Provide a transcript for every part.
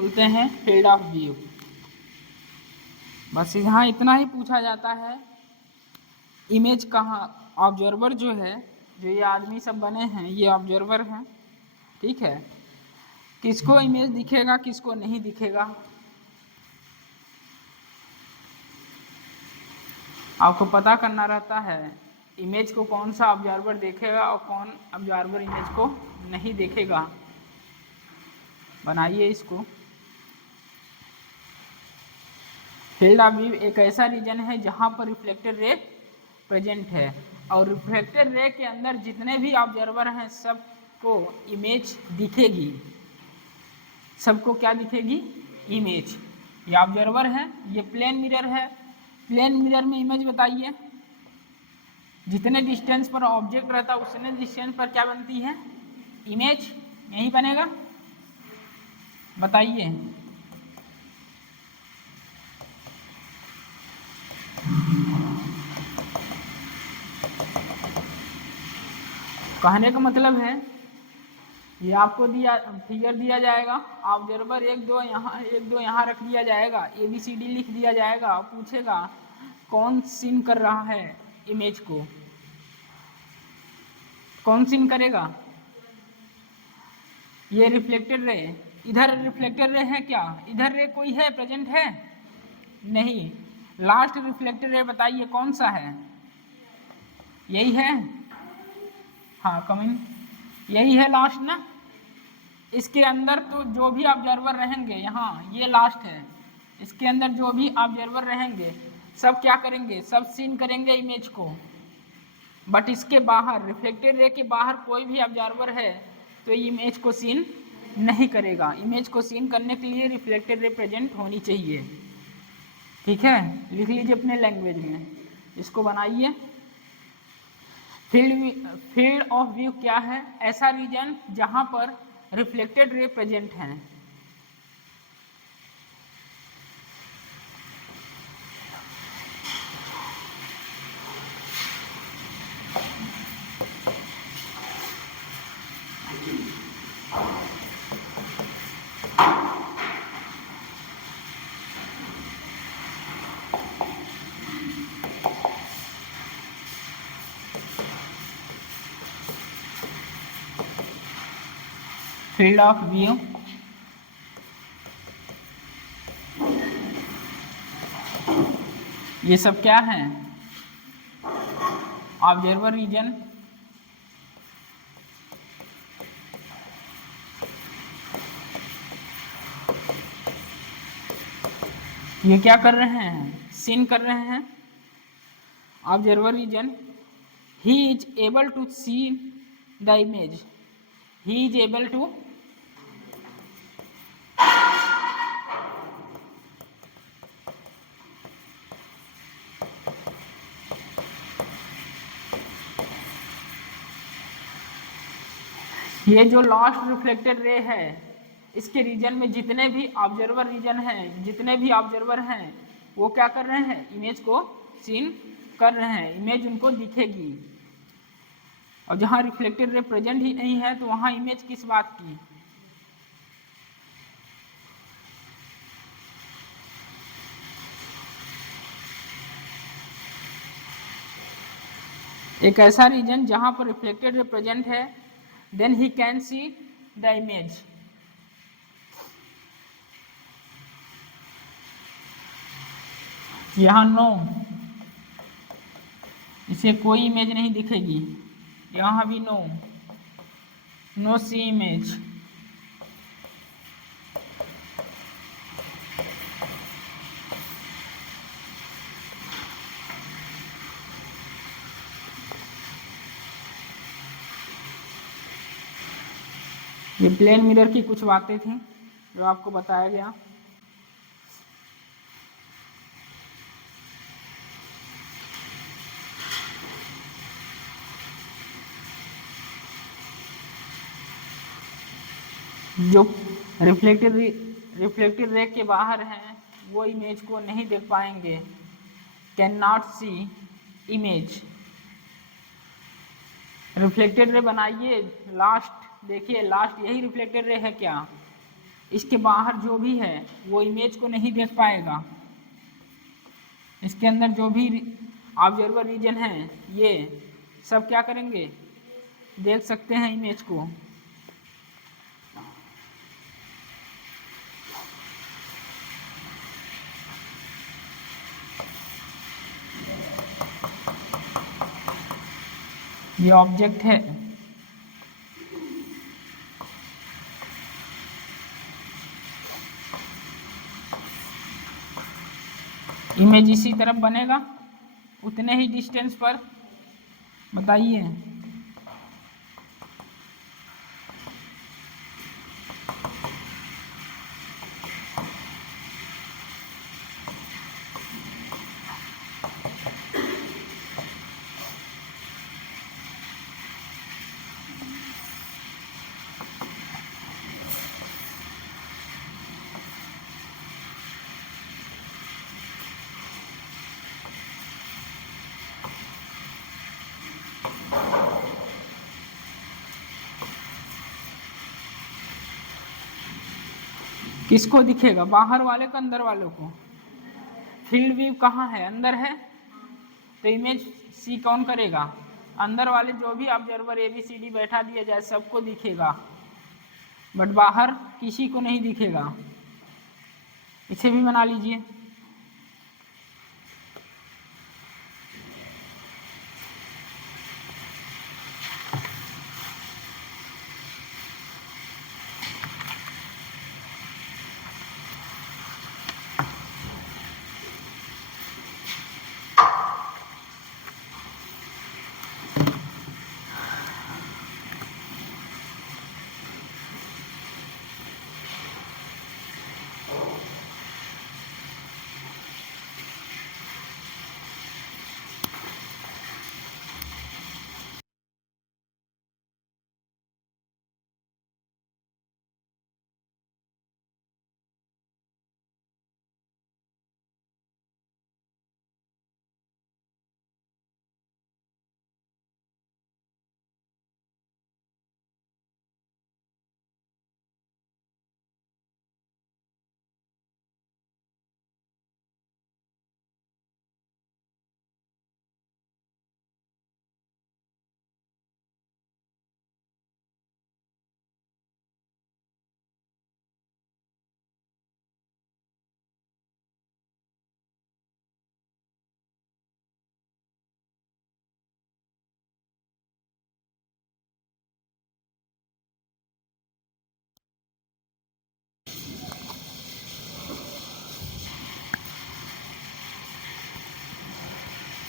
बोलते हैं field of view. बस यहाँ इतना ही पूछा जाता है, इमेज कहाँ, ऑब्जर्वर जो है, जो ये आदमी सब बने हैं ये ऑब्जर्वर हैं, ठीक है। किसको इमेज दिखेगा किसको नहीं दिखेगा, आपको पता करना रहता है इमेज को कौन सा ऑब्जर्वर देखेगा और कौन ऑब्जर्वर इमेज को नहीं देखेगा। बनाइए इसको। फील्ड ऑफ व्यू एक ऐसा रीजन है जहां पर रिफ्लेक्टेड रे प्रेजेंट है और रिफ्लेक्टेड रे के अंदर जितने भी ऑब्जर्वर हैं सबको इमेज दिखेगी। सबको क्या दिखेगी, इमेज। ये ऑब्जर्वर है, ये प्लेन मिरर है। प्लेन मिरर में इमेज बताइए, जितने डिस्टेंस पर ऑब्जेक्ट रहता है उतने डिस्टेंस पर क्या बनती है, इमेज। यही बनेगा, बताइए। कहने का मतलब है ये आपको दिया फिगर दिया जाएगा, ऑब्जर्वर एक दो यहाँ रख दिया जाएगा, ABCD लिख दिया जाएगा और पूछेगा कौन सीन कर रहा है इमेज को, कौन सीन करेगा, ये रिफ्लेक्टेड रे। इधर रिफ्लेक्टेड रे है क्या, इधर रे कोई है प्रेजेंट है नहीं। लास्ट रिफ्लेक्टेड रे बताइए कौन सा है, यही है, हाँ कमिंग, यही है लास्ट ना। इसके अंदर तो जो भी ऑब्जर्वर रहेंगे, यहाँ ये लास्ट है, इसके अंदर जो भी ऑब्जर्वर रहेंगे सब क्या करेंगे, सब सीन करेंगे इमेज को। बट इसके बाहर रिफ्लेक्टेड रे के बाहर कोई भी ऑब्जर्वर है तो इमेज को सीन नहीं करेगा। इमेज को सीन करने के लिए रिफ्लेक्टेड रे प्रेजेंट होनी चाहिए, ठीक है। लिख लीजिए अपने लैंग्वेज में, इसको बनाइए। फील्ड ऑफ व्यू क्या है, ऐसा रीजन जहां पर रिफ्लेक्टेड रे प्रेजेंट हैं। फील्ड ऑफ व्यू ये सब क्या है, ऑब्जर्वर रीजन। ये क्या कर रहे हैं, सीन कर रहे हैं, observer region. He is able to see the image, he is able to, ये जो लास्ट रिफ्लेक्टेड रे है इसके रीजन में जितने भी ऑब्जर्वर रीजन हैं, जितने भी ऑब्जर्वर हैं वो क्या कर रहे हैं, इमेज को सीन कर रहे हैं, इमेज उनको दिखेगी। और जहां रिफ्लेक्टेड रे प्रेजेंट ही नहीं है तो वहां इमेज किस बात की, एक ऐसा रीजन जहां पर रिफ्लेक्टेड रे प्रेजेंट है, then he can see the image. यहाँ नो, इसे कोई इमेज नहीं दिखेगी, यहाँ भी नो, नो सी इमेज। ये प्लेन मिरर की कुछ बातें थी जो आपको बताया गया। जो रिफ्लेक्टेड रे के बाहर हैं वो इमेज को नहीं देख पाएंगे, can not see image. Reflected ray बनाइए, लास्ट देखिए, लास्ट यही रिफ्लेक्टेड रे है क्या, इसके बाहर जो भी है वो इमेज को नहीं देख पाएगा। इसके अंदर जो भी ऑब्जर्वर रीजन है ये सब क्या करेंगे, देख सकते हैं इमेज को। ये ऑब्जेक्ट है, इमेज इसी तरफ बनेगा उतने ही डिस्टेंस पर। बताइए किसको दिखेगा, बाहर वाले को अंदर वालों को? फील्ड व्यू कहाँ है, अंदर है, तो इमेज सी कौन करेगा, अंदर वाले जो भी ऑब्जर्वर ABCD बैठा दिया जाए सबको दिखेगा, बट बाहर किसी को नहीं दिखेगा। इसे भी बना लीजिए।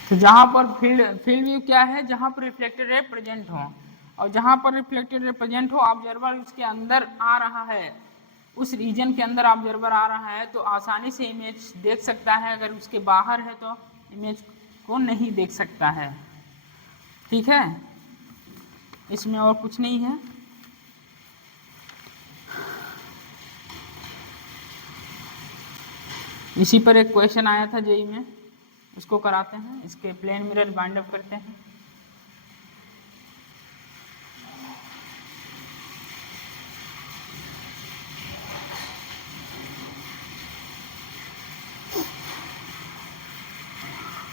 तो जहाँ पर फील्ड व्यू क्या है, जहाँ पर रिफ्लेक्टेड रे प्रेजेंट हो, और जहाँ पर रिफ्लेक्टेड रे प्रेजेंट हो ऑब्जर्वर उसके अंदर आ रहा है, उस रीजन के अंदर ऑब्जर्वर आ रहा है तो आसानी से इमेज देख सकता है। अगर उसके बाहर है तो इमेज को नहीं देख सकता है। ठीक है, इसमें और कुछ नहीं है। इसी पर एक क्वेश्चन आया था जेई में, उसको कराते हैं, इसके प्लेन मिरर बाइंड अप करते हैं।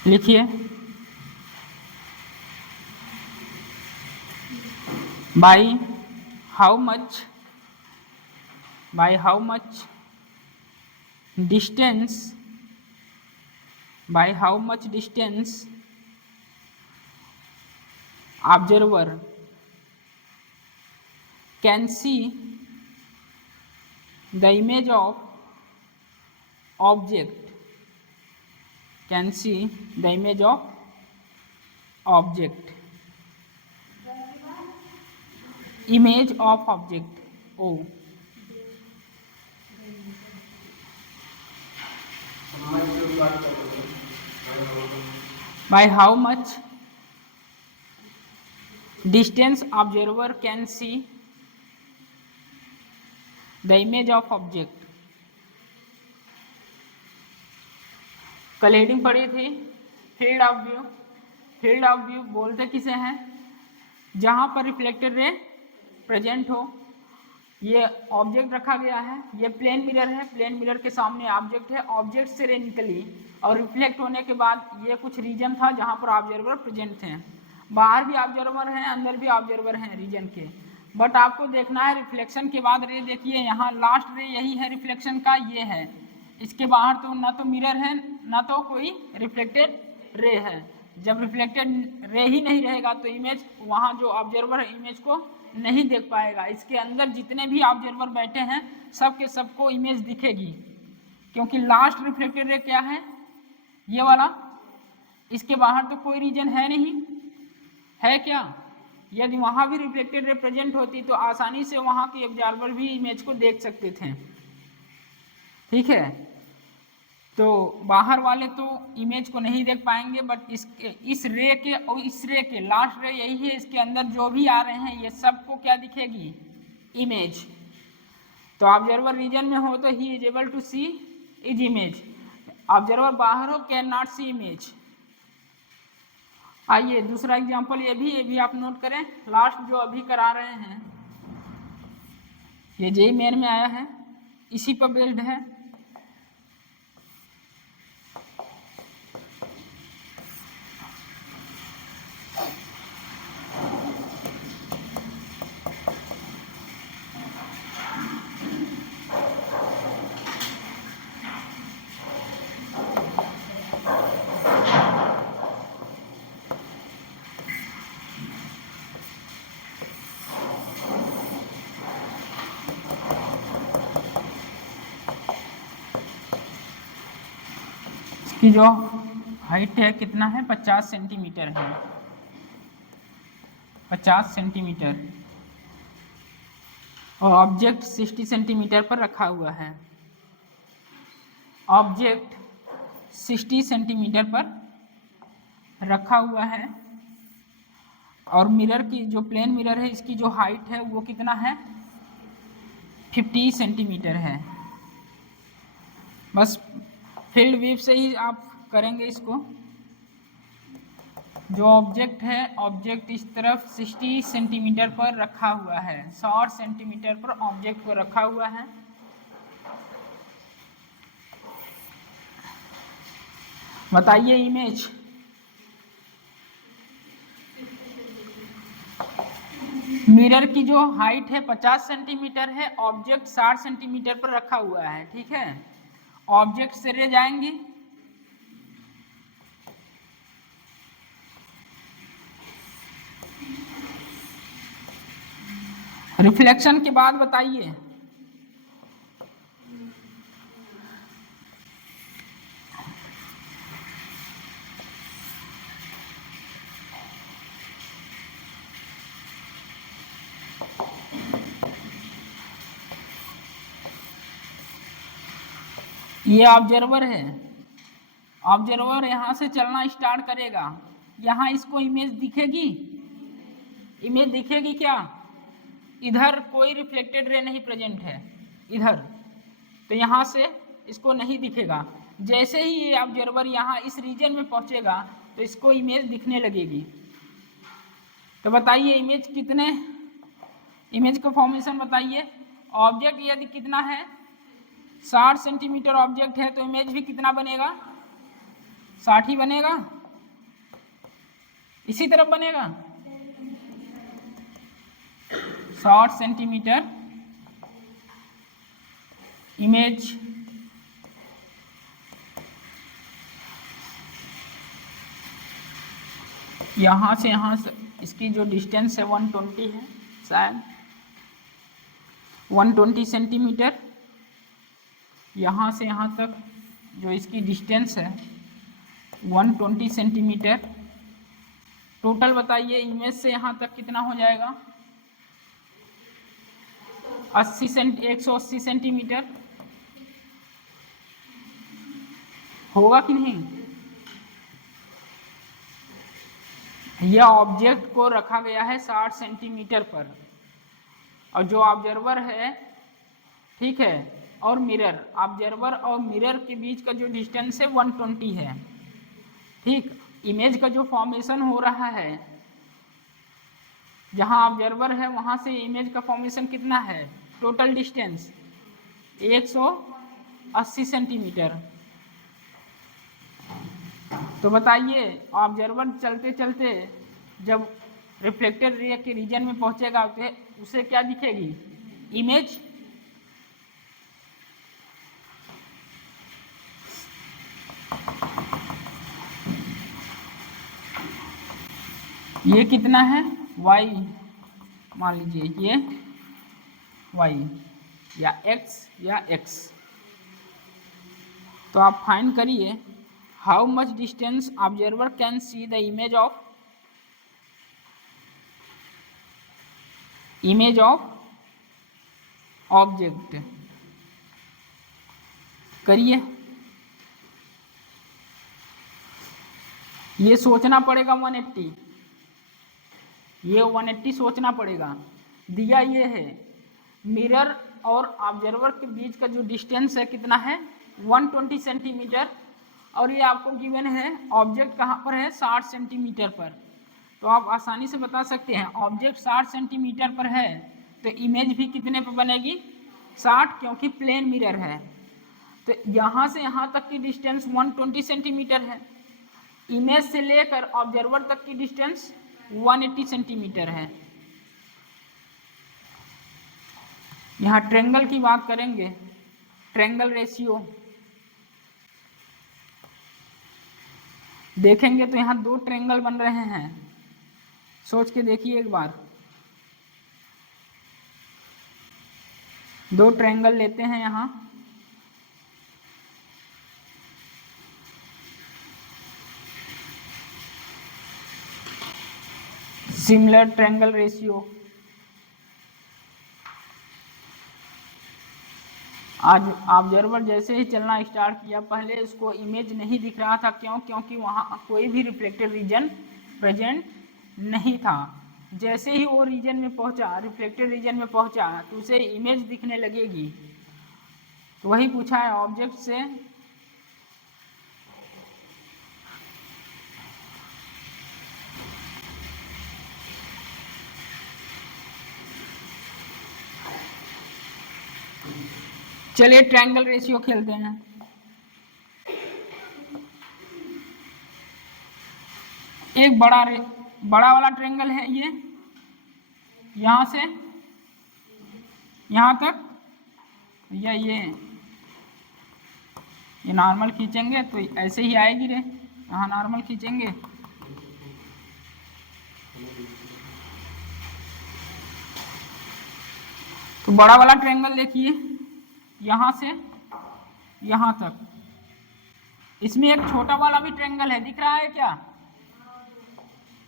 लिखिए, by how much distance observer can see the image of object, image of object O. By how much distance observer can see the image of object. कल heading पढ़ी थी field of view. Field of view बोलते किसे हैं, जहां पर reflected ray present हो ये ऑब्जेक्ट रखा गया है, ये प्लेन मिरर है, प्लेन मिरर के सामने ऑब्जेक्ट है, ऑब्जेक्ट से रे निकली और रिफ्लेक्ट होने के बाद ये कुछ रीजन था जहाँ पर ऑब्जर्वर प्रेजेंट थे। बाहर भी ऑब्जर्वर हैं, अंदर भी ऑब्जर्वर हैं रीजन के, बट आपको देखना है रिफ्लेक्शन के बाद रे। देखिए यहाँ लास्ट रे यही है रिफ्लेक्शन का, ये है। इसके बाहर तो ना तो मिरर है ना तो कोई रिफ्लेक्टेड रे है। जब रिफ्लेक्टेड रे ही नहीं रहेगा तो इमेज, वहाँ जो ऑब्जर्वर है इमेज को नहीं देख पाएगा। इसके अंदर जितने भी ऑब्जर्वर बैठे हैं सब के सबको इमेज दिखेगी, क्योंकि लास्ट रिफ्लेक्टेड रे क्या है, ये वाला। इसके बाहर तो कोई रीजन है नहीं, है क्या? यदि वहाँ भी रिफ्लेक्टेड रे प्रेजेंट होती तो आसानी से वहाँ के ऑब्जर्वर भी इमेज को देख सकते थे, ठीक है। तो बाहर वाले तो इमेज को नहीं देख पाएंगे, बट इस रे के और इस रे के लास्ट रे यही है, इसके अंदर जो भी आ रहे हैं ये सबको क्या दिखेगी, इमेज। तो ऑब्जर्वर रीजन में हो तो he is able to see is image, observer बाहर हो कैन नॉट सी इमेज। आइए दूसरा एग्जांपल, ये भी आप नोट करें। लास्ट जो अभी करा रहे हैं ये जेईई मेन में आया है, इसी पर बेस्ड है। की जो हाइट है कितना है, 50 सेंटीमीटर है, 50 सेंटीमीटर, और ऑब्जेक्ट 60 सेंटीमीटर पर रखा हुआ है। ऑब्जेक्ट 60 सेंटीमीटर पर रखा हुआ है और मिरर की जो प्लेन मिरर है इसकी जो हाइट है वो कितना है, 50 सेंटीमीटर है। बस फील्ड वेव से ही आप करेंगे इसको। जो ऑब्जेक्ट है, ऑब्जेक्ट इस तरफ 60 सेंटीमीटर पर रखा हुआ है, 60 सेंटीमीटर पर ऑब्जेक्ट को रखा हुआ है। बताइए इमेज, मिरर की जो हाइट है 50 सेंटीमीटर है, ऑब्जेक्ट 60 सेंटीमीटर पर रखा हुआ है, ठीक है। ऑब्जेक्ट से रे जाएंगी, रिफ्लेक्शन के बाद बताइए ये ऑब्जर्वर है, ऑब्जर्वर यहाँ से चलना स्टार्ट करेगा, यहाँ इसको इमेज दिखेगी, इमेज दिखेगी क्या? इधर कोई रिफ्लेक्टेड रे नहीं प्रेजेंट है इधर, तो यहाँ से इसको नहीं दिखेगा। जैसे ही ये ऑब्जर्वर यहाँ इस रीजन में पहुँचेगा तो इसको इमेज दिखने लगेगी। तो बताइए इमेज कितने, इमेज का फॉर्मेशन बताइए। ऑब्जेक्ट यदि कितना है, 60 सेंटीमीटर ऑब्जेक्ट है तो इमेज भी कितना बनेगा, 60 ही बनेगा, इसी तरफ बनेगा 60 सेंटीमीटर इमेज। यहाँ से इसकी जो डिस्टेंस है 120 है, शायद 120 सेंटीमीटर। यहाँ से यहाँ तक जो इसकी डिस्टेंस है 120 सेंटीमीटर। टोटल बताइए इमेज से यहाँ तक कितना हो जाएगा, 180 सेंटीमीटर होगा कि नहीं? यह ऑब्जेक्ट को रखा गया है 60 सेंटीमीटर पर, और जो ऑब्जर्वर है, ठीक है, और मिरर, ऑब्जर्वर और मिरर के बीच का जो डिस्टेंस है 120 है, ठीक। इमेज का जो फॉर्मेशन हो रहा है, जहां ऑब्जर्वर है वहां से इमेज का फॉर्मेशन कितना है, टोटल डिस्टेंस 180 सेंटीमीटर। तो बताइए ऑब्जर्वर चलते चलते जब रिफ्लेक्टेड रे के रीजन में पहुंचेगा तो उसे क्या दिखेगी? इमेज। ये कितना है? y, मान लीजिए ये y या x या x। तो आप फाइंड करिए how much distance observer can see the image of object. करिए, ये सोचना पड़ेगा 180, ये 180 सोचना पड़ेगा। दिया ये है मिरर और ऑब्जर्वर के बीच का जो डिस्टेंस है कितना है? 120 सेंटीमीटर। और ये आपको गिवन है ऑब्जेक्ट कहाँ पर है? 60 सेंटीमीटर पर। तो आप आसानी से बता सकते हैं ऑब्जेक्ट 60 सेंटीमीटर पर है तो इमेज भी कितने पर बनेगी? 60, क्योंकि प्लेन मिरर है। तो यहाँ से यहाँ तक की डिस्टेंस 120 सेंटीमीटर है। इमेज से लेकर ऑब्जर्वर तक की डिस्टेंस 180 सेंटीमीटर है। यहाँ ट्रेंगल की बात करेंगे, ट्रेंगल रेशियो देखेंगे तो यहाँ 2 ट्रेंगल बन रहे हैं। सोच के देखिए एक बार, 2 ट्रेंगल लेते हैं यहाँ। Similar triangle ratio. आज ऑब्जर्वर जैसे ही चलना स्टार्ट किया, पहले उसको इमेज नहीं दिख रहा था। क्यों? क्योंकि वहाँ कोई भी रिफ्लेक्टेड रीजन प्रेजेंट नहीं था। जैसे ही वो रीजन में पहुँचा, रिफ्लेक्टेड रीजन में पहुँचा, तो उसे इमेज दिखने लगेगी। तो वही पूछा है ऑब्जेक्ट से चलिए ट्रायंगल रेशियो खेलते हैं। एक बड़ा वाला ट्रायंगल है ये, यहाँ से यहाँ तक, या ये नॉर्मल खींचेंगे तो ऐसे ही आएगी रे। यहाँ नॉर्मल खींचेंगे तो बड़ा वाला ट्रायंगल देखिए, यहाँ से यहाँ तक। इसमें एक छोटा वाला भी ट्रायंगल है, दिख रहा है क्या?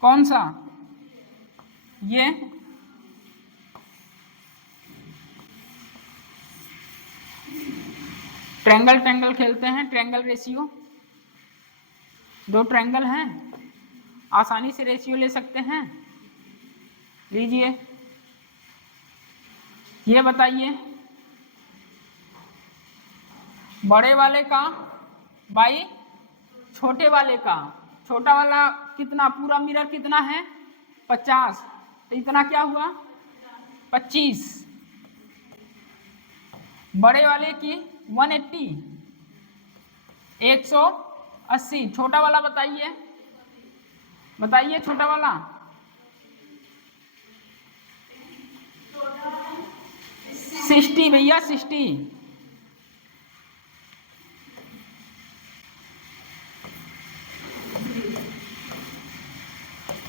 कौन सा? ये ट्रायंगल खेलते हैं, ट्रायंगल रेशियो। 2 ट्रायंगल हैं, आसानी से रेशियो ले सकते हैं। लीजिए, ये बताइए बड़े वाले का बाई छोटे वाले का। छोटा वाला कितना, पूरा मिरर कितना है? 50, तो इतना क्या हुआ? 25। बड़े वाले की 180, 180। छोटा वाला बताइए, बताइए छोटा वाला। 60 भैया, 60।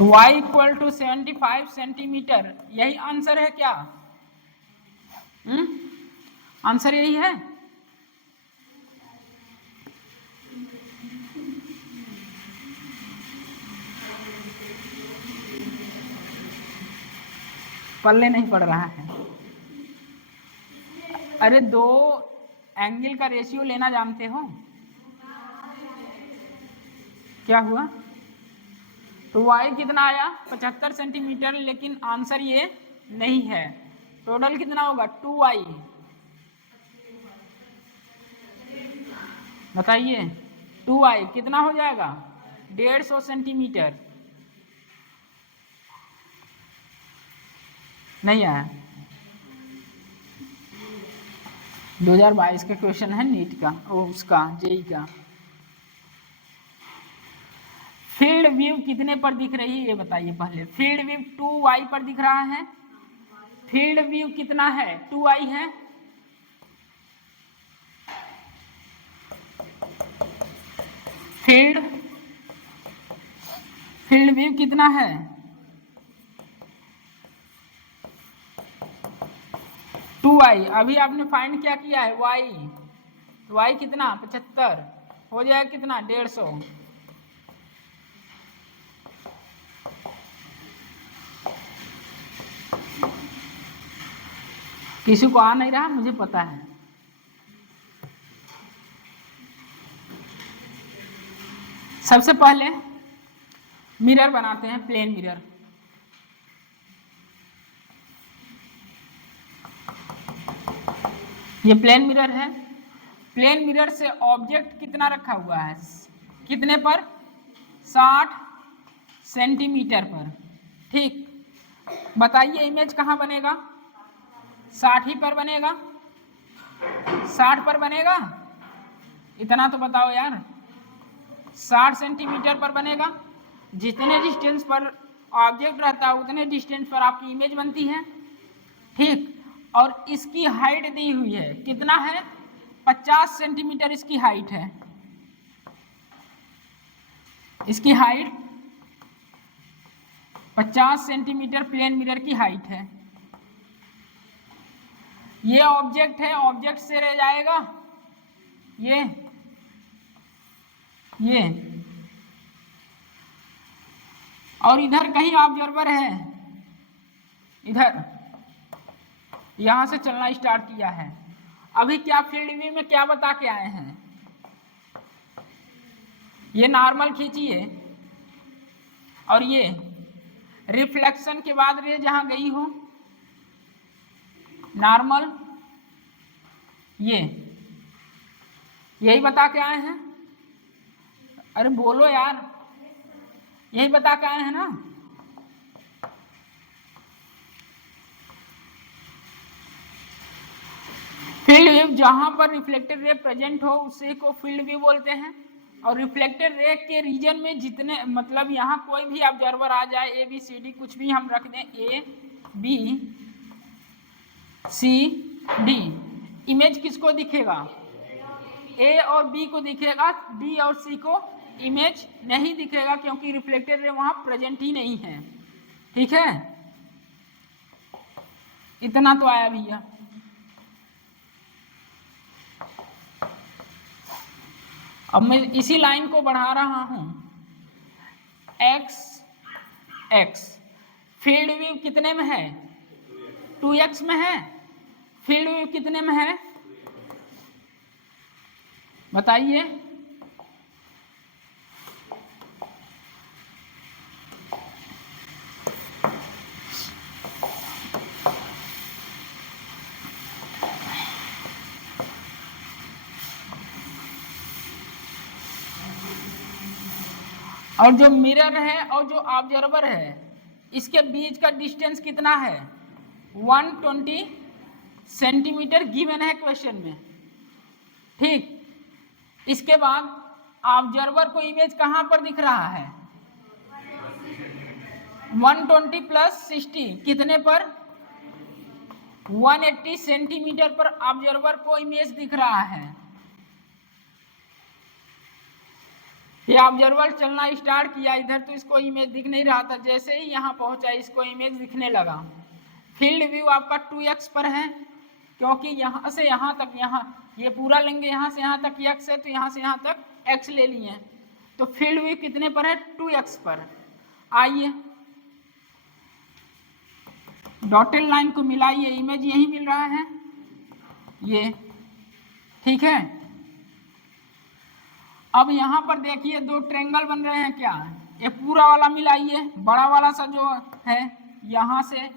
y इक्वल टू 75 सेंटीमीटर, यही आंसर है क्या? आंसर यही है। पल्ले नहीं पड़ रहा है। अरे 2 एंगल का रेशियो लेना जानते हो? क्या हुआ? तो y कितना आया? 75 सेंटीमीटर, लेकिन आंसर ये नहीं है। टोटल कितना होगा? 2y। बताइए 2y कितना हो जाएगा? 150 सेंटीमीटर। नहीं आया? 2022 का क्वेश्चन है नीट का, उसका जेई का। फील्ड व्यू कितने पर दिख रही है ये बताइए पहले। फील्ड व्यू 2y पर दिख रहा है। फील्ड व्यू कितना है? 2y है। फील्ड व्यू कितना है? 2y। अभी आपने फाइंड क्या किया है? y। तो y कितना? 75 हो जाएगा कितना? 150। किसी को आ नहीं रहा, मुझे पता है। सबसे पहले मिरर बनाते हैं, प्लेन मिरर। ये प्लेन मिरर है। प्लेन मिरर से ऑब्जेक्ट कितना रखा हुआ है? कितने पर? 60 सेंटीमीटर पर। ठीक, बताइए इमेज कहाँ बनेगा? 60 ही पर बनेगा। 60 पर बनेगा, इतना तो बताओ यार। 60 सेंटीमीटर पर बनेगा। जितने डिस्टेंस पर ऑब्जेक्ट रहता है उतने डिस्टेंस पर आपकी इमेज बनती है। ठीक, और इसकी हाइट दी हुई है, कितना है? 50 सेंटीमीटर इसकी हाइट है। इसकी हाइट 50 सेंटीमीटर प्लेन मिरर की हाइट है। ये ऑब्जेक्ट है, ऑब्जेक्ट से रह जाएगा ये और इधर कहीं ऑब्जर्वर है, इधर यहां से चलना स्टार्ट किया है। अभी क्या फील्ड व्यू में क्या बता के आए हैं? ये नॉर्मल खींचिए और ये रिफ्लेक्शन के बाद रे जहां गई हो नॉर्मल, यही बता के आए हैं। अरे बोलो यार, यही बता के आए हैं ना। फील्ड व्यू जहां पर रिफ्लेक्टेड रे प्रेजेंट हो उसी को फील्ड व्यू बोलते हैं। और रिफ्लेक्टेड रे के रीजन में जितने, मतलब यहाँ कोई भी ऑब्जर्वर आ जाए, ए बी सी डी कुछ भी हम रख दें, A B C D, image किसको दिखेगा? ए और बी को दिखेगा, डी और सी को इमेज नहीं दिखेगा, क्योंकि रिफ्लेक्टेड रे वहां प्रेजेंट ही नहीं है। ठीक है, इतना तो आया भैया। अब मैं इसी लाइन को बढ़ा रहा हूं, x फील्ड व्यू कितने में है? 2x में है। फील्ड व्यू कितने में है बताइए? और जो मिरर है और जो ऑब्जर्वर है इसके बीच का डिस्टेंस कितना है? 120 सेंटीमीटर गिवन है क्वेश्चन में। ठीक, इसके बाद ऑब्जर्वर को इमेज कहां पर दिख रहा है? 120 प्लस 60 कितने पर? 180 सेंटीमीटर पर ऑब्जर्वर को इमेज दिख रहा है। ये ऑब्जर्वर चलना स्टार्ट किया इधर, तो इसको इमेज दिख नहीं रहा था, जैसे ही यहाँ पहुंचा इसको इमेज दिखने लगा। फील्ड व्यू आपका 2x पर है, क्योंकि यहाँ से यहाँ तक, यहाँ ये पूरा लेंगे, यहाँ से यहाँ तक x है, तो यहाँ से यहाँ तक x ले लिए, तो फील्ड व्यू कितने पर है? 2x पर। आइए डॉटेड लाइन को मिलाइए, इमेज यही मिल रहा है ये। ठीक है, अब यहाँ पर देखिए दो ट्रेंगल बन रहे हैं क्या? ये पूरा वाला मिलाइए, बड़ा वाला सा जो है यहाँ से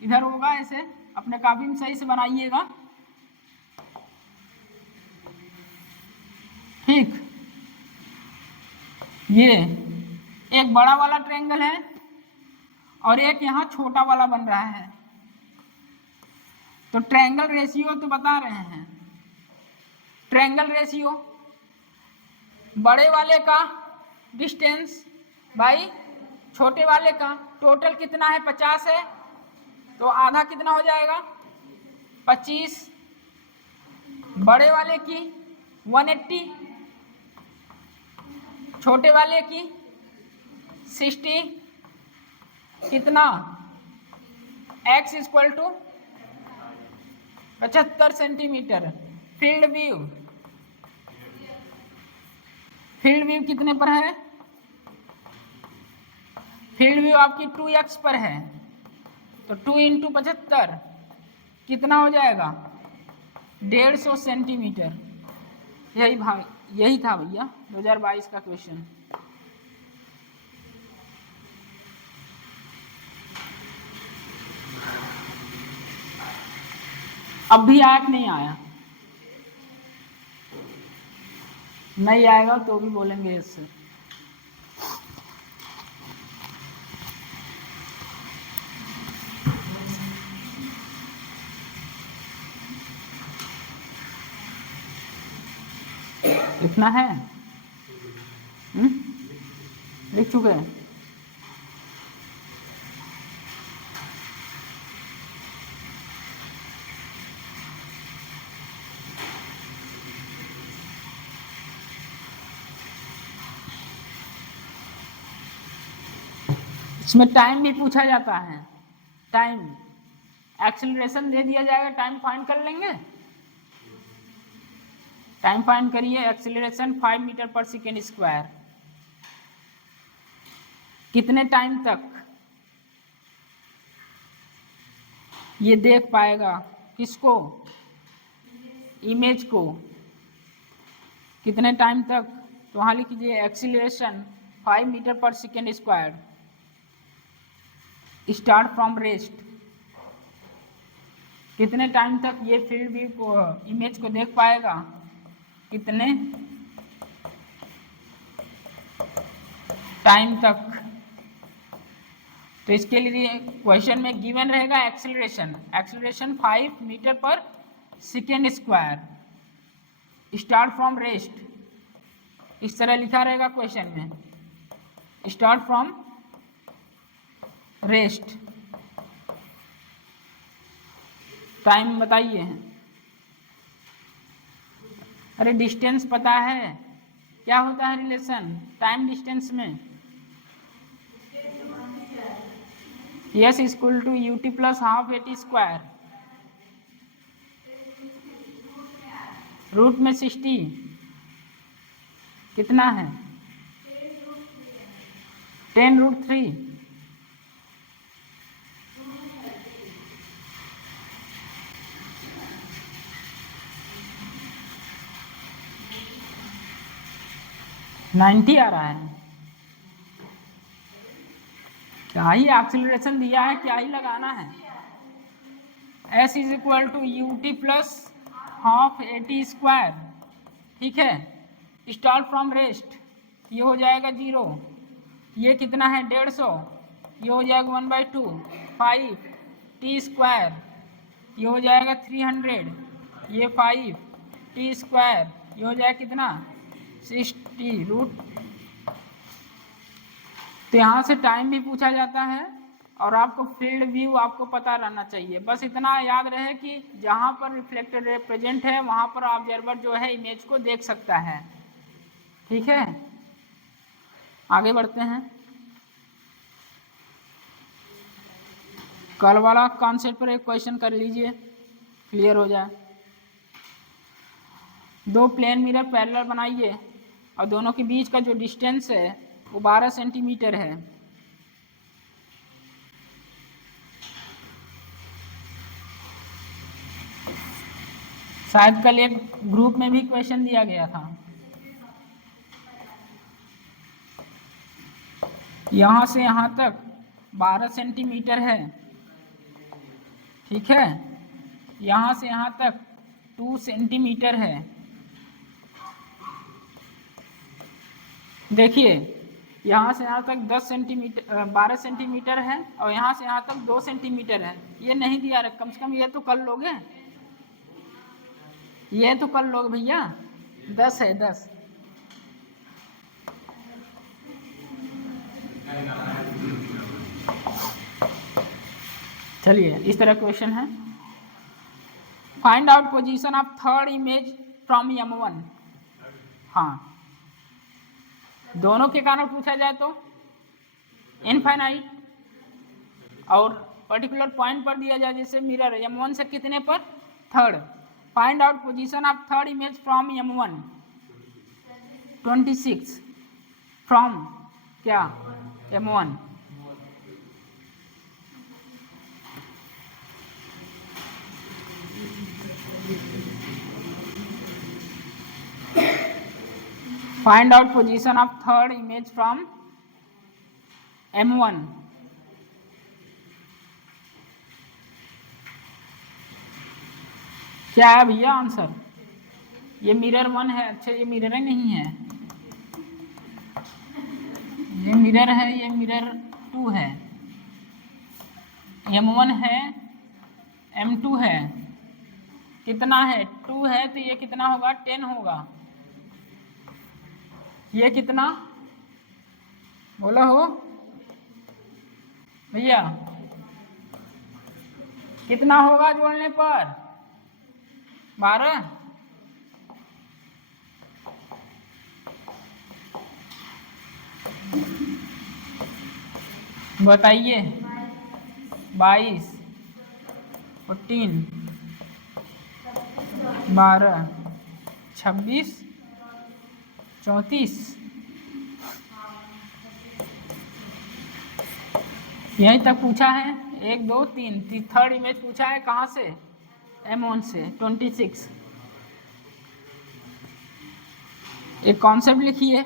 इधर होगा, ऐसे अपने कॉपी में सही से बनाइएगा। ठीक, ये एक बड़ा वाला ट्रायंगल है और एक यहाँ छोटा वाला बन रहा है। तो ट्रायंगल रेशियो तो बता रहे हैं, ट्रायंगल रेशियो, बड़े वाले का डिस्टेंस बाई छोटे वाले का, टोटल कितना है 50 है, तो आधा कितना हो जाएगा 25, बड़े वाले की 180, छोटे वाले की 60, कितना x equal to 75 centimetre. Field view कितने पर है, फील्ड व्यू आपकी 2x पर है, तो 2 इंटू 75 कितना हो जाएगा 150 सेंटीमीटर। यही था भैया 2022 का क्वेश्चन। अब भी आया कि नहीं आया? नहीं आएगा तो भी बोलेंगे इससे। लिखना है, लिख चुके हैं। इसमें टाइम भी पूछा जाता है, टाइम एक्सेलरेशन दे दिया जाएगा, टाइम फाइंड कर लेंगे। टाइम फाइंड करिए, एक्सेलरेशन 5 मीटर पर सेकेंड स्क्वायर, कितने टाइम तक ये देख पाएगा, किसको, इमेज को, कितने टाइम तक, तो वहाँ लिख लीजिए एक्सेलरेशन 5 मीटर पर second square start from rest, कितने टाइम तक ये फील्ड व्यू को, इमेज को देख पाएगा, कितने टाइम तक। तो इसके लिए क्वेश्चन में गिवन रहेगा एक्सेलरेशन 5 मीटर पर second square start from rest, इस तरह लिखा रहेगा क्वेश्चन में, स्टार्ट फ्रॉम रेस्ट। टाइम बताइए, अरे डिस्टेंस पता है क्या होता है रिलेशन टाइम डिस्टेंस में, s equal to u t plus half a t square, root में 60 कितना है 10√3, आ रहा है। क्या ही एक्सीलरेशन दिया है, क्या ही लगाना है। s is equal to u t plus half a t square, ठीक है, स्टार्ट फ्रॉम रेस्ट, ये हो जाएगा 0, ये कितना है 150, ये हो जाएगा 1/2 5 टी स्क्वायर, ये हो जाएगा 300, ये 5 टी स्क्वायर, ये हो जाएगा कितना 60 रूट। तो यहाँ से टाइम भी पूछा जाता है और आपको फील्ड व्यू आपको पता रहना चाहिए। बस इतना याद रहे कि जहाँ पर रिफ्लेक्टेड रे प्रेजेंट है वहाँ पर ऑब्जर्वर जो है इमेज को देख सकता है, ठीक है। आगे बढ़ते हैं, कल वाला कॉन्सेप्ट पर एक क्वेश्चन कर लीजिए, क्लियर हो जाए। 2 प्लेन मिरर पैरेलल बनाइए और दोनों के बीच का जो डिस्टेंस है वो 12 सेंटीमीटर है। शायद कल एक ग्रुप में भी क्वेश्चन दिया गया था। यहाँ से यहाँ तक 12 सेंटीमीटर है, ठीक है, यहाँ से यहाँ तक 2 सेंटीमीटर है। देखिए यहाँ से यहाँ तक 10 सेंटीमीटर 12 सेंटीमीटर है और यहाँ से यहाँ तक 2 सेंटीमीटर है। ये नहीं दिया रहा, कम से कम ये तो कर लोगे, ये तो कर लोगे भैया। 10 है, 10। चलिए, इस तरह क्वेश्चन है। Find out position of third image from M1। हाँ, दोनों के कारण पूछा जाए तो इनफाइनाइट, और पर्टिकुलर पॉइंट पर दिया जाए जैसे मिरर M1 से कितने पर, third. Find out position of third image from M1 26 from क्या M1। Find out position of third image from M1। क्या है भैया आंसर? ये मिरर 1 है। अच्छा, ये मिरर ही नहीं है, ये मिरर है, ये मिरर 2 है। M1 है, M2 है, कितना है? 2 है, तो ये कितना होगा? 10 होगा। ये कितना बोला हो भैया? कितना होगा जोड़ने पर? 12। बताइए। 22, 14, 12, 26, 34। यहीं तक पूछा है। 1 2 3, थर्ड इमेज पूछा है कहाँ से? M1 से 26। एक कॉन्सेप्ट लिखिए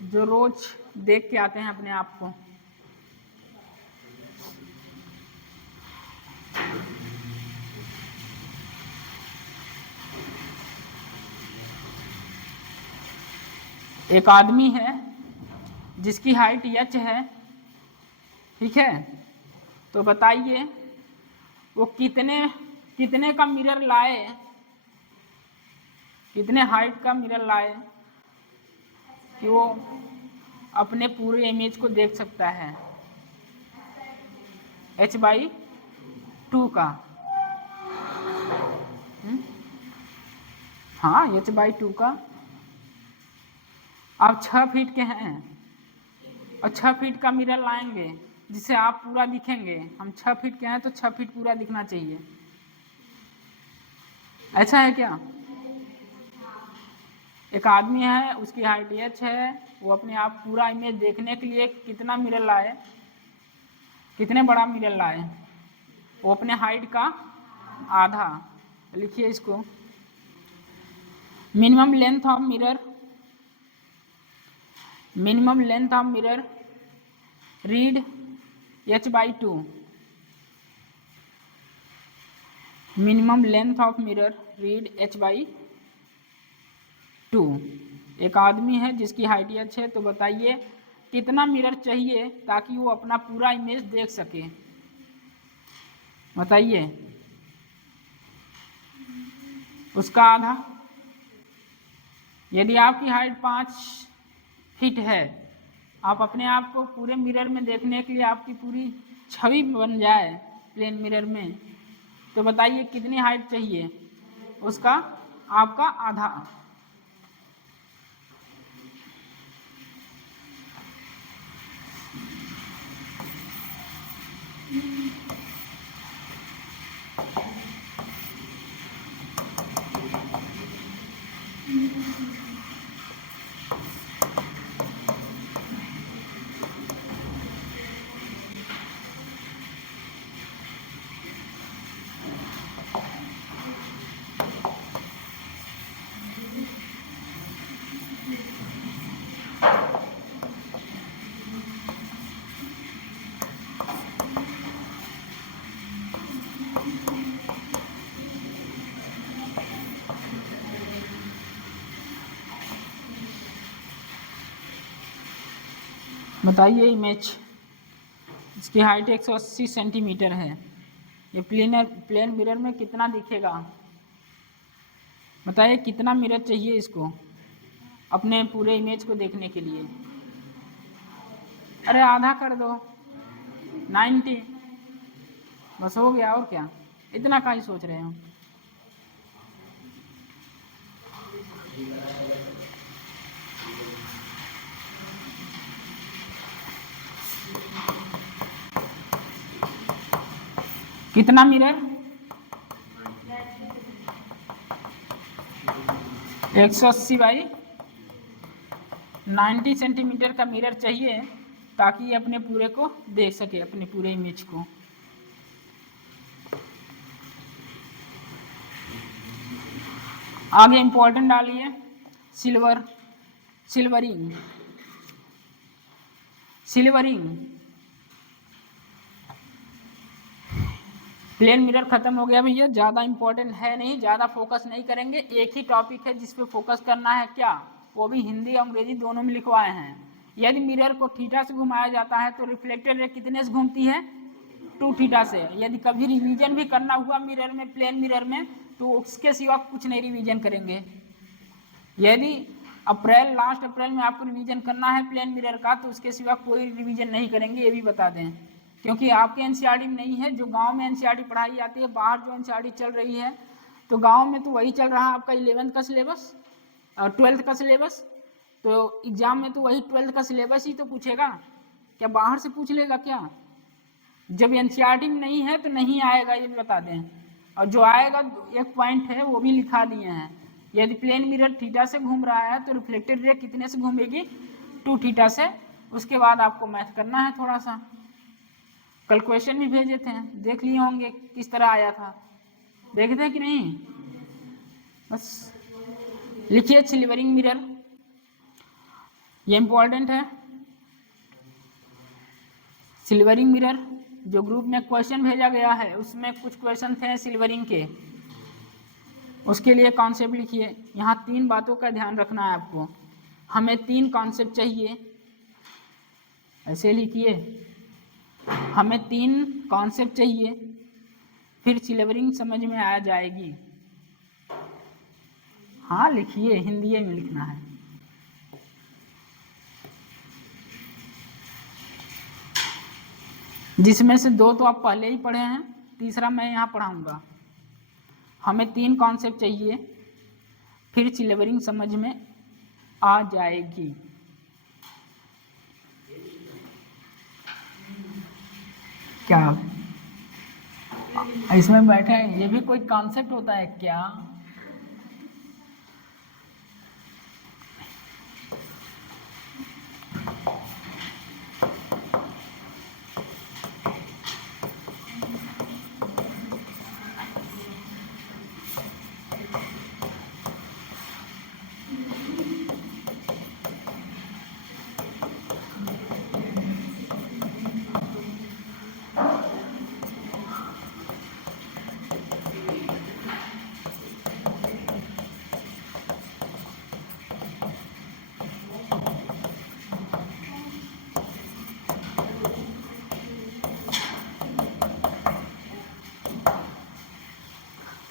जो रोज देख के आते हैं अपने आप को। एक आदमी है जिसकी हाइट h है, ठीक है? तो बताइए वो कितने का मिरर लाए, कितने हाइट का मिरर लाए कि वो अपने पूरे इमेज को देख सकता है? h/2 का। हाँ, h/2 का। आप 6 फीट के हैं और 6 फीट का मिरर लाएंगे जिससे आप पूरा दिखेंगे। हम 6 फीट के हैं तो 6 फीट पूरा दिखना चाहिए। ऐसा है क्या? एक आदमी है, उसकी हाइट h है, वो अपने आप पूरा इमेज देखने के लिए कितना मिरर लाए, कितने बड़ा मिरर लाए? वो अपने हाइट का आधा। लिखिए इसको। Minimum length of mirror, minimum length of mirror read h/2। Minimum length of mirror read h/2। एक आदमी है जिसकी हाइट h है, तो बताइए कितना मिरर चाहिए ताकि वो अपना पूरा इमेज देख सके? बताइए। उसका आधा। यदि आपकी हाइट 5 फीट है, आप अपने आप को पूरे मिरर में देखने के लिए आपकी पूरी छवि बन जाए प्लेन मिरर में, तो बताइए कितनी हाइट चाहिए? उसका आपका आधा। बताइए इमेज, इसकी हाइट 180 सेंटीमीटर है, ये प्लेन मिरर में कितना दिखेगा? बताइए कितना मिरर चाहिए इसको अपने पूरे इमेज को देखने के लिए? अरे आधा कर दो, 90 बस हो गया, और क्या इतना का ही सोच रहे हो? कितना मिरर? 180 बाई 90 सेंटीमीटर का मिरर चाहिए ताकि ये अपने पूरे को देख सके, अपने पूरे इमेज को। आगे इंपॉर्टेंट डालिए सिल्वरिंग। प्लेन मिरर खत्म हो गया भैया, ज़्यादा इंपॉर्टेंट है नहीं, ज़्यादा फोकस नहीं करेंगे। एक ही टॉपिक है जिस पे फोकस करना है, क्या? वो भी हिंदी अंग्रेजी दोनों में लिखवाए हैं। यदि मिरर को थीटा से घुमाया जाता है तो रिफ्लेक्टेड रे कितने से घूमती है? 2 थीटा से। यदि कभी रिवीजन भी करना हुआ मिरर में, प्लेन मिरर में, तो उसके सिवा कुछ नहीं रिवीजन करेंगे। यदि लास्ट अप्रैल में आपको रिवीजन करना है प्लेन मिरर का, तो उसके सिवा कोई रिवीजन नहीं करेंगे, ये भी बता दें। क्योंकि आपके एनसीईआरटी में नहीं है, जो गांव में एनसीईआरटी पढ़ाई जाती है, बाहर जो एनसीईआरटी चल रही है, तो गांव में तो वही चल रहा है आपका 11th का सिलेबस और 12th का सिलेबस। तो एग्जाम में तो वही 12th का सिलेबस ही तो पूछेगा, क्या बाहर से पूछ लेगा क्या? जब एनसीईआरटी में नहीं है तो नहीं आएगा, ये भी बता दें। और जो आएगा एक पॉइंट है वो भी लिखा दिए हैं। यदि प्लेन मिरर थीटा से घूम रहा है तो रिफ्लेक्टेड रे कितने से घूमेगी? 2 थीटा से। उसके बाद आपको मैथ करना है थोड़ा सा। कल क्वेश्चन भी भेजे थे, देख लिए होंगे किस तरह आया था, देखे थे कि नहीं? बस लिखिए सिल्वरिंग मिरर, ये इंपॉर्टेंट है। सिल्वरिंग मिरर जो ग्रुप में क्वेश्चन भेजा गया है उसमें कुछ क्वेश्चन थे सिल्वरिंग के, उसके लिए कॉन्सेप्ट लिखिए। यहाँ 3 बातों का ध्यान रखना है आपको। हमें 3 कॉन्सेप्ट चाहिए, ऐसे लिखिए, हमें 3 कॉन्सेप्ट चाहिए, फिर सिल्वरिंग समझ में आ जाएगी। हाँ लिखिए, हिंदी में लिखना है। जिसमें से 2 तो आप पहले ही पढ़े हैं, तीसरा मैं यहाँ पढ़ाऊँगा। हमें 3 कॉन्सेप्ट चाहिए, फिर सिल्वरिंग समझ में आ जाएगी। क्या इसमें बैठे हैं, ये भी कोई कॉन्सेप्ट होता है क्या?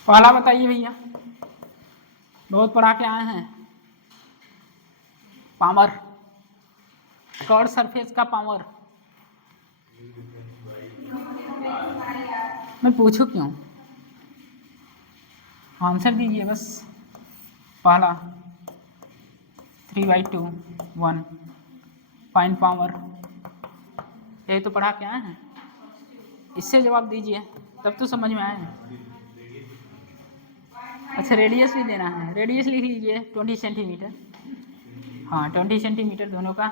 पहला बताइए भैया, बहुत पढ़ा के आए हैं। पावर, कर्व सरफेस का पावर। मैं पूछूं क्यों? आंसर दीजिए बस। पहला 3/2 1 फाइन पावर, यही तो पढ़ा के आए हैं, इससे जवाब दीजिए तब तो समझ में आए। अच्छा रेडियस भी देना है, रेडियस लिख लीजिए 20 सेंटीमीटर। हाँ 20 सेंटीमीटर दोनों का।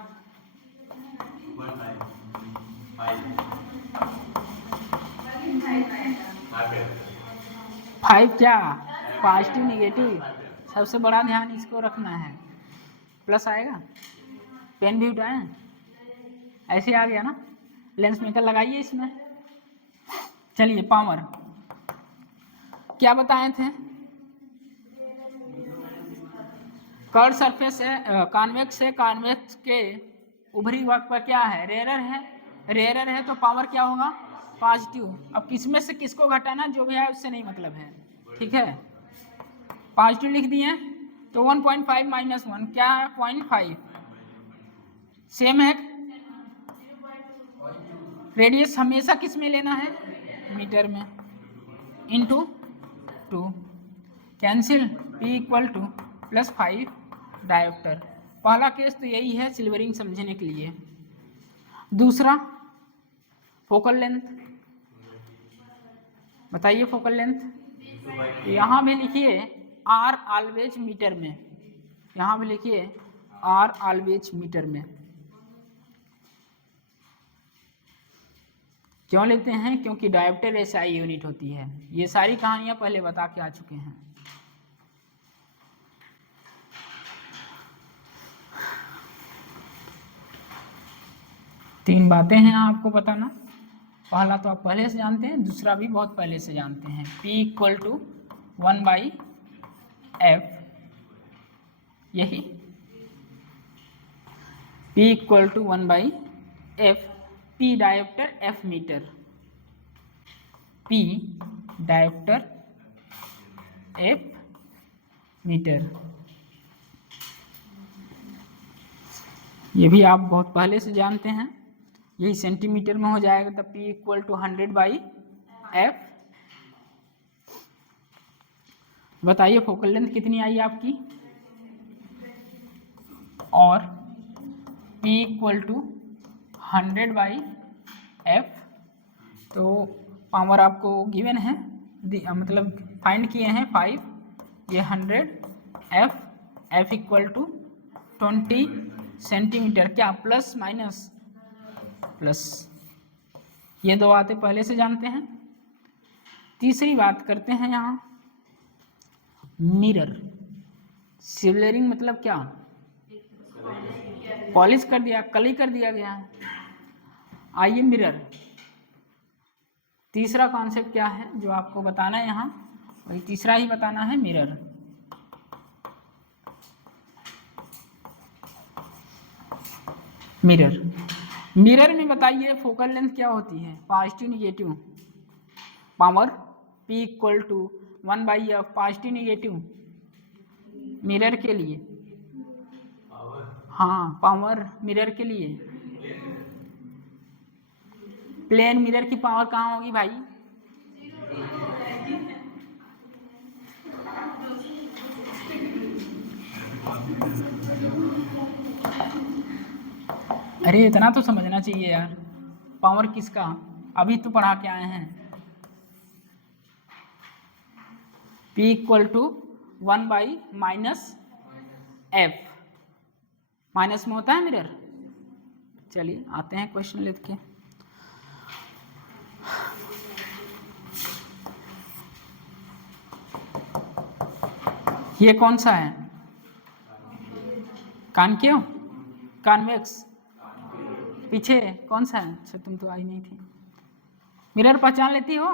5 क्या? पॉजिटिव निगेटिव, सबसे बड़ा ध्यान इसको रखना है। प्लस आएगा, पेन भी उठाएं, ऐसे आ गया ना। लेंस मेकर लगाइए इसमें। चलिए पावर क्या बताए थे? कर्व सरफेस है, कॉन्वेक्स के ऊपरी भाग पर क्या है? रेयर है। रेयर है तो पावर क्या होगा? पॉजिटिव। अब किसमें से किसको घटाना जो भी है उससे नहीं मतलब है, ठीक है। पॉजिटिव लिख दिए तो 1.5 माइनस 1 क्या है 0.5 सेम है। रेडियस हमेशा किस में लेना है मीटर में into 2 cancel P equal to +5 dioptre. पहला केस तो यही है सिल्वरिंग समझने के लिए। दूसरा फोकल लेंथ बताइए फोकल लेंथ यहाँ भी लिखिए R ऑलवेज मीटर में, यहाँ भी लिखिए R ऑलवेज मीटर में। क्यों लेते हैं क्योंकि डायोप्टर SI यूनिट होती है। ये सारी कहानियां पहले बता के आ चुके हैं। तीन बातें हैं आपको बताना। पहला तो आप पहले से जानते हैं, दूसरा भी बहुत पहले से जानते हैं। P इक्वल टू 1/F, यही P equal to 1/F। P dioptre F metre, P dioptre F metre. ये भी आप बहुत पहले से जानते हैं, यही सेंटीमीटर में हो जाएगा तब P इक्वल टू 100/F। बताइए फोकल लेंथ कितनी आई आपकी, और P इक्वल टू 100/F। तो पावर आपको गिवन है, मतलब फाइंड किए हैं 5, ये 100 F इक्वल टू 20 सेंटीमीटर। क्या प्लस माइनस प्लस, ये दो बातें पहले से जानते हैं। तीसरी बात करते हैं यहाँ मिरर। सिल्वरिंग मतलब क्या, पॉलिश कर दिया, कली कर दिया गया है। आइए मिरर, तीसरा कॉन्सेप्ट क्या है जो आपको बताना है यहाँ, वही तीसरा ही बताना है मिरर। मिरर, मिरर में बताइए फोकल लेंथ क्या होती है, positive negative. Power P equal to 1/F, positive negative mirror के लिए। हाँ पावर मिरर के लिए, प्लेन मिरर की पावर कहाँ होगी भाई, अरे इतना तो समझना चाहिए यार, पावर किसका, अभी तो पढ़ा के आए हैं। P equal to 1/-F, minus में होता है मिरर। चलिए आते हैं क्वेश्चन लिख के। ये कौन सा है, कॉनकेव कॉन्वेक्स, पीछे कौन सा है, अच्छा तुम तो आई नहीं थी। मिरर पहचान लेती हो,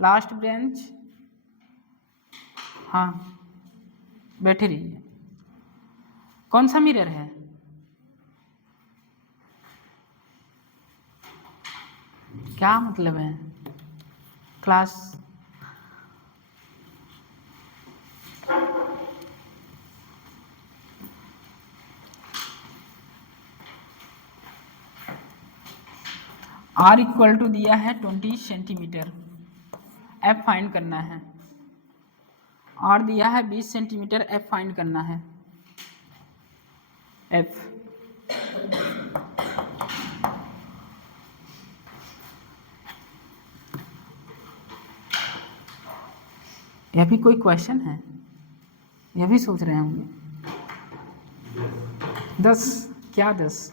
लास्ट बेंच, हाँ बैठे रहिए। कौन सा मिरर है, क्या मतलब है क्लास, R इक्वल टू दिया है 20 सेंटीमीटर, F फाइंड करना है। R दिया है 20 सेंटीमीटर, F फाइंड करना है। F यह भी कोई क्वेश्चन है, यह भी सोच रहे होंगे 10 क्या, 10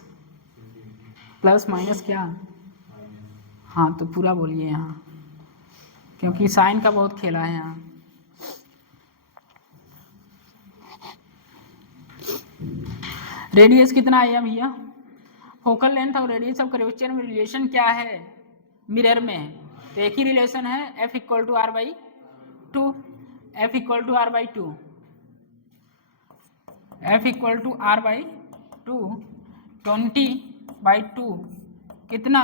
प्लस माइनस क्या, हाँ तो पूरा बोलिए यहाँ, क्योंकि साइन का बहुत खेला है यहाँ। रेडियस कितना आया भैया, फोकल लेंथ और रेडियस ऑफ कर्वेचर में रिलेशन क्या है मिरर में, तो एक ही रिलेशन है, F equal to R/2, F equal to R/2, F equal to R/2, 20/2 कितना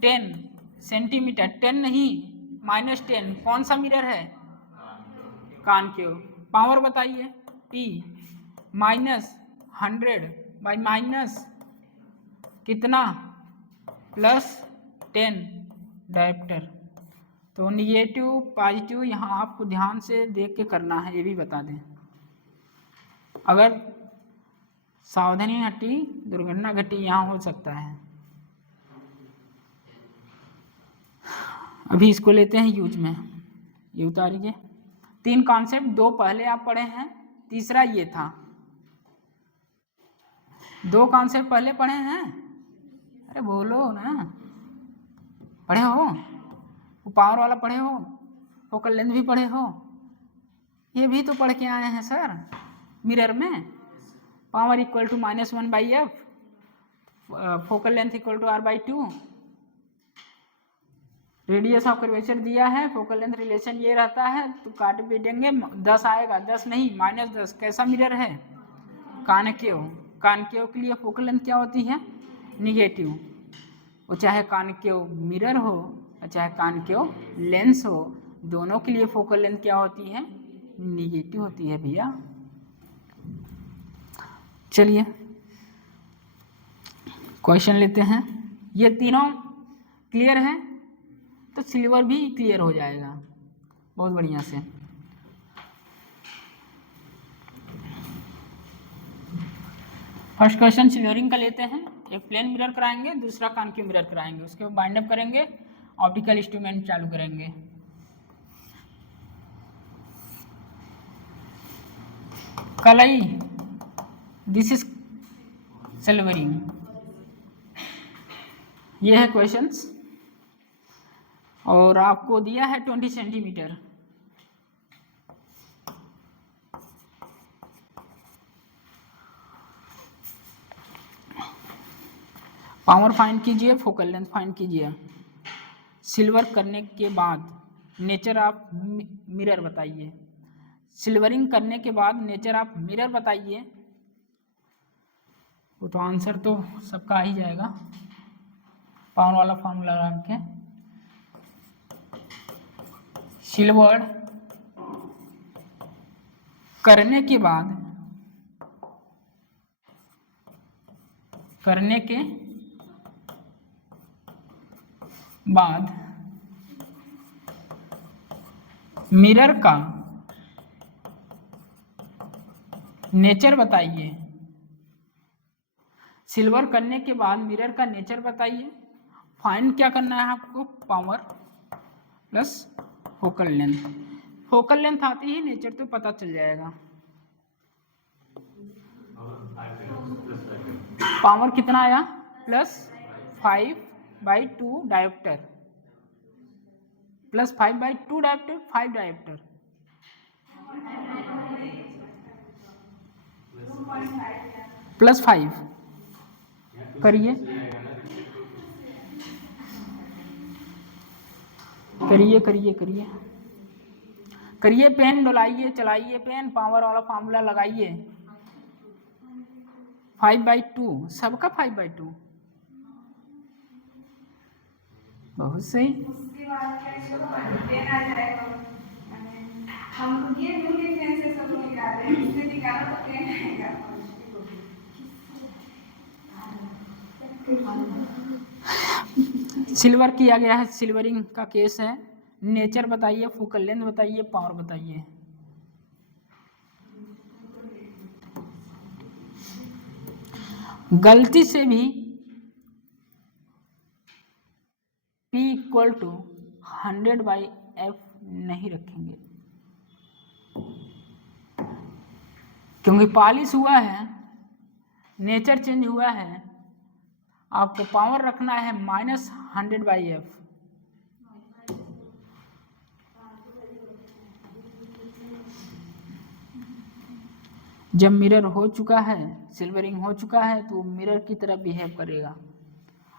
10 सेंटीमीटर, 10 नहीं -10, कौन सा मिरर है कॉनकेव। पावर बताइए, P -100 बाई माइनस कितना +10 डायोप्टर। तो निगेटिव पॉजिटिव यहाँ आपको ध्यान से देख के करना है, ये भी बता दें। अगर सावधानी हटी दुर्घटना घटी, यहाँ हो सकता है। अभी इसको लेते हैं यूज में, ये उतारिए। 3 कॉन्सेप्ट, 2 पहले आप पढ़े हैं, तीसरा ये था। 2 कॉन्सेप्ट पहले पढ़े हैं, अरे बोलो ना, पढ़े हो? वो पावर वाला पढ़े हो, फोकल लेंथ भी पढ़े हो, ये भी तो पढ़ के आए हैं सर मिरर में। Power equal to -1/f, focal length equal to r/2, radius of curvature दिया है, फोकल लेंथ रिलेशन ये रहता है, तो काट भी देंगे, 10 आएगा, 10 नहीं -10। कैसा मिरर है? कॉनकेव। कॉनकेव के लिए फोकल लेंथ क्या होती है? निगेटिव। वो चाहे कॉनकेव मिरर हो चाहे कॉनकेव लेंस हो, दोनों के लिए फोकल लेंथ क्या होती है? निगेटिव होती है भैया। चलिए क्वेश्चन लेते हैं। ये तीनों क्लियर है तो सिल्वर भी क्लियर हो जाएगा बहुत बढ़िया से। फर्स्ट क्वेश्चन सिल्वरिंग का लेते हैं। एक प्लेन मिरर कराएंगे, दूसरा कॉनकेव मिरर कराएंगे, उसके बाद बाइंड अप करेंगे, ऑप्टिकल इंस्ट्रूमेंट चालू करेंगे। कलई, दिस इज सिल्वरिंग। ये है क्वेश्चंस और आपको दिया है 20 सेंटीमीटर। पावर फाइंड कीजिए, फोकल लेंथ फाइंड कीजिए। सिल्वर करने के बाद नेचर ऑफ मिरर बताइए। सिल्वरिंग करने के बाद नेचर ऑफ मिरर बताइए। वो तो आंसर तो सबका आ ही जाएगा। पावर वाला फॉर्मूला लगा के सिल्वर करने के बाद मिरर का नेचर बताइए। सिल्वर करने के बाद मिरर का नेचर बताइए। फाइंड क्या करना है आपको? Power plus focal length. Focal length आती ही नेचर तो पता चल जाएगा। पावर कितना आया? +5/2 डायोप्टर, +5/2 डायोप्टर, 5 डायोप्टर, +5 करिए करिए करिए करिए करिए। पेन डोलाइए, चलाइए पेन, पावर वाला फार्मूला लगाइए। 5/2, सबका 5/2, बहुत सही। सिल्वर किया गया है, सिल्वरिंग का केस है। नेचर बताइए, फोकल लेंथ बताइए, पावर बताइए। गलती से भी P = 100/f नहीं रखेंगे, क्योंकि पॉलिश हुआ है, नेचर चेंज हुआ है। आपको पावर रखना है -100/f। जब मिरर हो चुका है, सिल्वरिंग हो चुका है, तो मिरर की तरह बिहेव करेगा।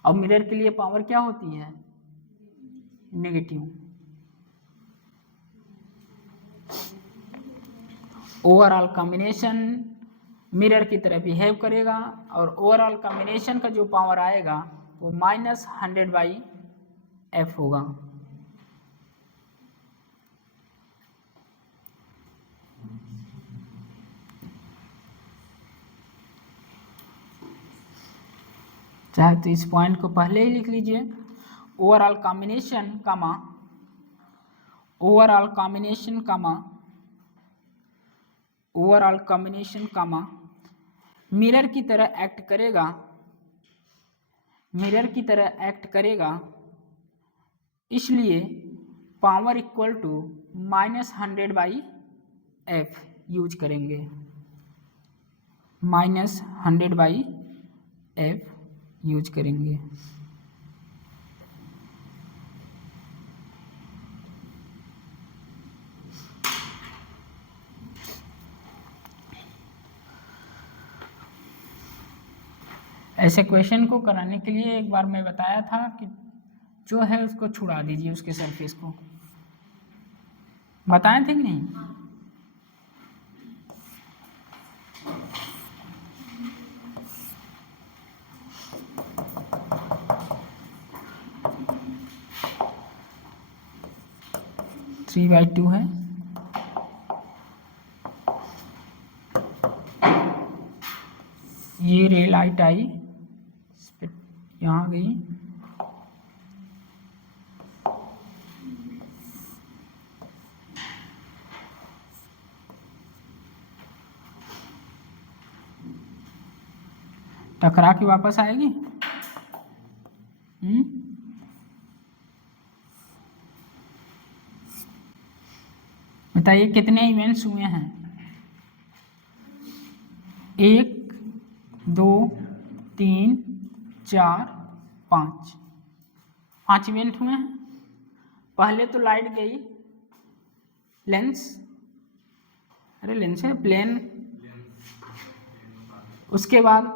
और मिरर के लिए पावर क्या होती है? नेगेटिव। ओवरऑल कॉम्बिनेशन मिरर की तरह बिहेव करेगा और ओवरऑल कॉम्बिनेशन का जो पावर आएगा वो -100/f होगा। चाहे तो इस पॉइंट को पहले ही लिख लीजिए, ओवरऑल कॉम्बिनेशन कामा ओवरऑल कॉम्बिनेशन कामा मिरर की तरह एक्ट करेगा, इसलिए power equal to -100/f use करेंगे, -100/f यूज करेंगे। ऐसे क्वेश्चन को कराने के लिए एक बार मैं बताया था कि जो है उसको छुड़ा दीजिए, उसके सरफेस को बताए थे कि नहीं? थ्री बाई टू है, ये रे लाइट आई यहाँ गई, टकरा के वापस आएगी। बताइए कितने इवेंट्स हुए हैं? 1 2 3 4 5 इवेंट हुए हैं। पहले तो लाइट गई लेंस, अरे लेंस है प्लेन, उसके बाद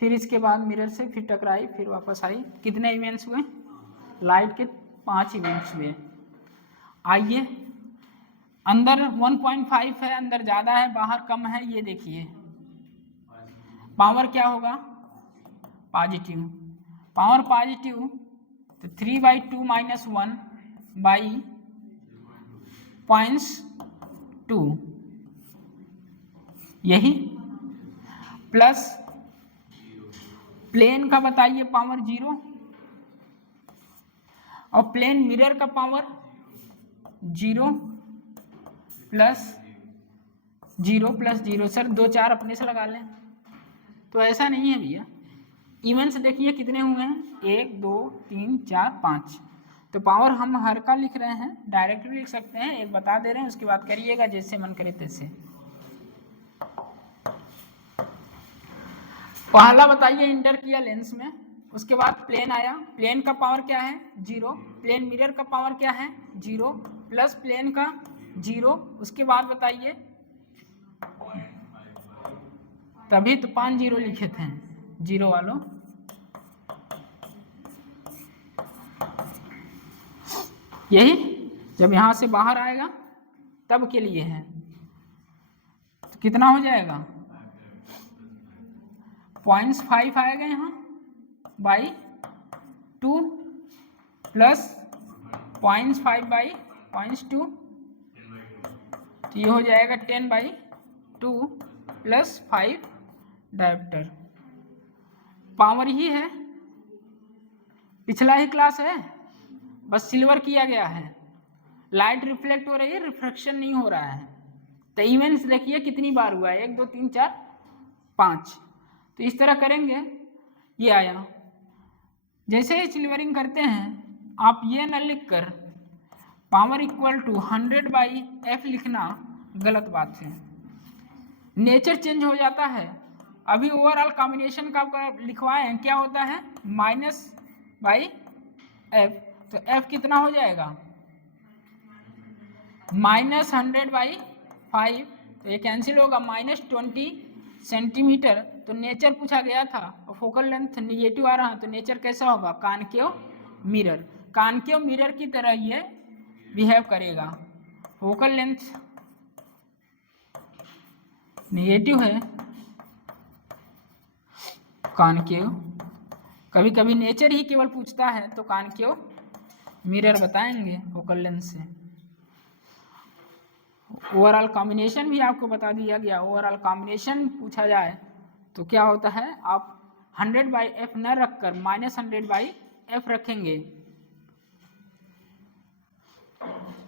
फिर इसके बाद मिरर से फिर टकराई, फिर वापस आई। कितने इवेंट्स हुए? लाइट के 5 इवेंट्स हुए। आइए, अंदर 1.5 है, अंदर ज़्यादा है बाहर कम है, ये देखिए पावर क्या होगा? पॉजिटिव। पावर पॉजिटिव तो 3/2 - 1/0.2 यही, प्लस प्लेन का बताइए पावर 0 और प्लेन मिरर का पावर 0 प्लस 0 सर 2 4 अपने से लगा लें, तो ऐसा नहीं है भैया। इवेंट्स देखिए कितने हुए हैं, 1 2 3 4 5, तो पावर हम हर का लिख रहे हैं, डायरेक्ट भी लिख सकते हैं, एक बता दे रहे हैं, उसके बाद करिएगा जैसे मन करे तैसे। पहला बताइए इंटर किया लेंस में, उसके बाद प्लेन आया, प्लेन का पावर क्या है? 0, प्लेन मिरर का पावर क्या है? 0 प्लस प्लेन का 0, उसके बाद बताइए, तभी तो 5 0 लिखे थे 0 वालों। यही जब यहां से बाहर आएगा तब के लिए है, तो कितना हो जाएगा? 0.5 आएगा यहाँ बाई 2 प्लस 0.5/0.2, तो ये हो जाएगा 10/2 प्लस 5 डायोप्टर। पावर ही है, पिछला ही क्लास है, बस सिल्वर किया गया है। लाइट रिफ्लेक्ट हो रही है, रिफ्लेक्शन नहीं हो रहा है। तो इवेंट्स देखिए कितनी बार हुआ है, 1 2 3 4 5, तो इस तरह करेंगे। ये आया, जैसे ही सिल्वरिंग करते हैं आप ये न लिख कर पावर इक्वल टू 100/f लिखना गलत बात है, नेचर चेंज हो जाता है। अभी ओवरऑल कॉम्बिनेशन का लिखवाए हैं, क्या होता है? -/f, तो f कितना हो जाएगा? -100/5, तो ये कैंसिल होगा, -20 सेंटीमीटर। तो नेचर पूछा गया था और फोकल लेंथ निगेटिव आ रहा है, तो नेचर कैसा होगा? कॉनकेव मिरर, कॉनकेव मिरर की तरह ये बिहेव करेगा। फोकल लेंथ नेगेटिव है, कॉनकेव, कभी कभी नेचर ही केवल पूछता है तो कॉनकेव मिरर बताएंगे फोकल लेंथ से। ओवरऑल कॉम्बिनेशन भी आपको बता दिया गया, ओवरऑल कॉम्बिनेशन पूछा जाए तो क्या होता है, आप 100/f न रखकर -100/f रखेंगे,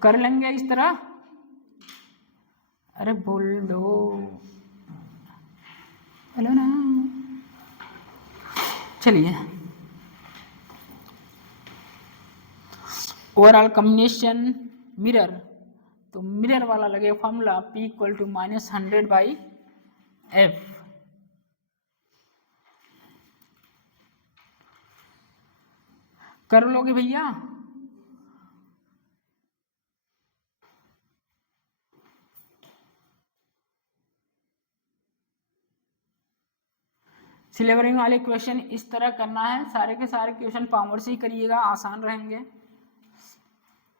कर लेंगे इस तरह। अरे बोल दो, हेलो ना। चलिए, ओवरऑल कॉम्बिनेशन मिरर, तो मिरर वाला लगे फॉर्मूला P = -100/f। कर लोगे भैया? सिलेबरिंग वाले क्वेश्चन इस तरह करना है, सारे के सारे क्वेश्चन पावर से ही करिएगा, आसान रहेंगे।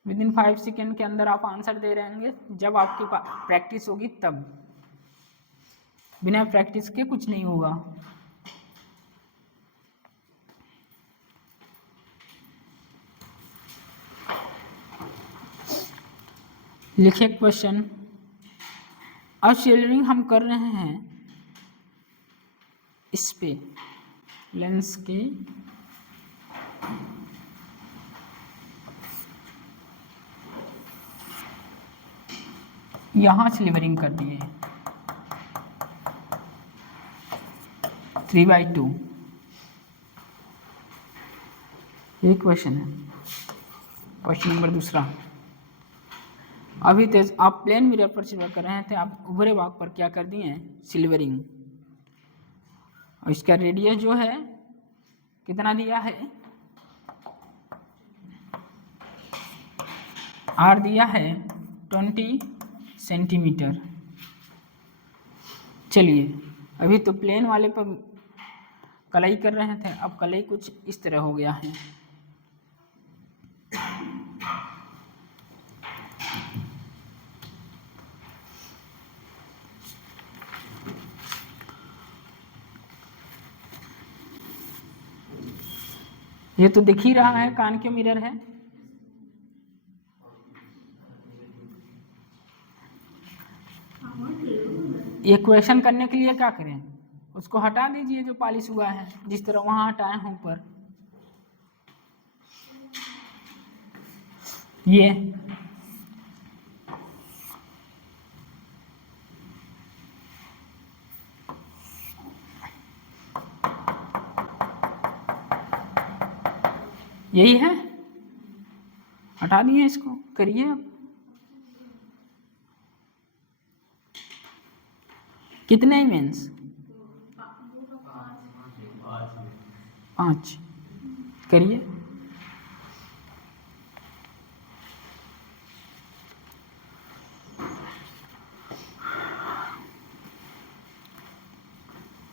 विदिन 5 सेकेंड के अंदर आप आंसर दे रहेंगे, जब आपकी प्रैक्टिस होगी तब, बिना प्रैक्टिस के कुछ नहीं होगा। लिखिए क्वेश्चन। अब सिलेबरिंग हम कर रहे हैं इस पे लेंस के यहाँ सिलेबरिंग कर दिए 3/2। ये क्वेश्चन है। क्वेश्चन नंबर दूसरा, अभी तेज आप प्लेन मिरर पर सिल्वर कर रहे थे, आप उभरे भाग पर क्या कर दिए हैं, सिल्वरिंग। और इसका रेडियस जो है कितना दिया है, आर दिया है 20 सेंटीमीटर। चलिए, अभी तो प्लेन वाले पर कलई कर रहे थे, अब कलई कुछ इस तरह हो गया है। ये तो दिख ही रहा है कान के मिरर है। ये क्वेश्चन करने के लिए क्या करें, उसको हटा दीजिए जो पॉलिश हुआ है, जिस तरह वहां हटाए हैं ऊपर। ये यही है, हटा दिए इसको, करिए अब। कितने इमेंस, 5, करिए।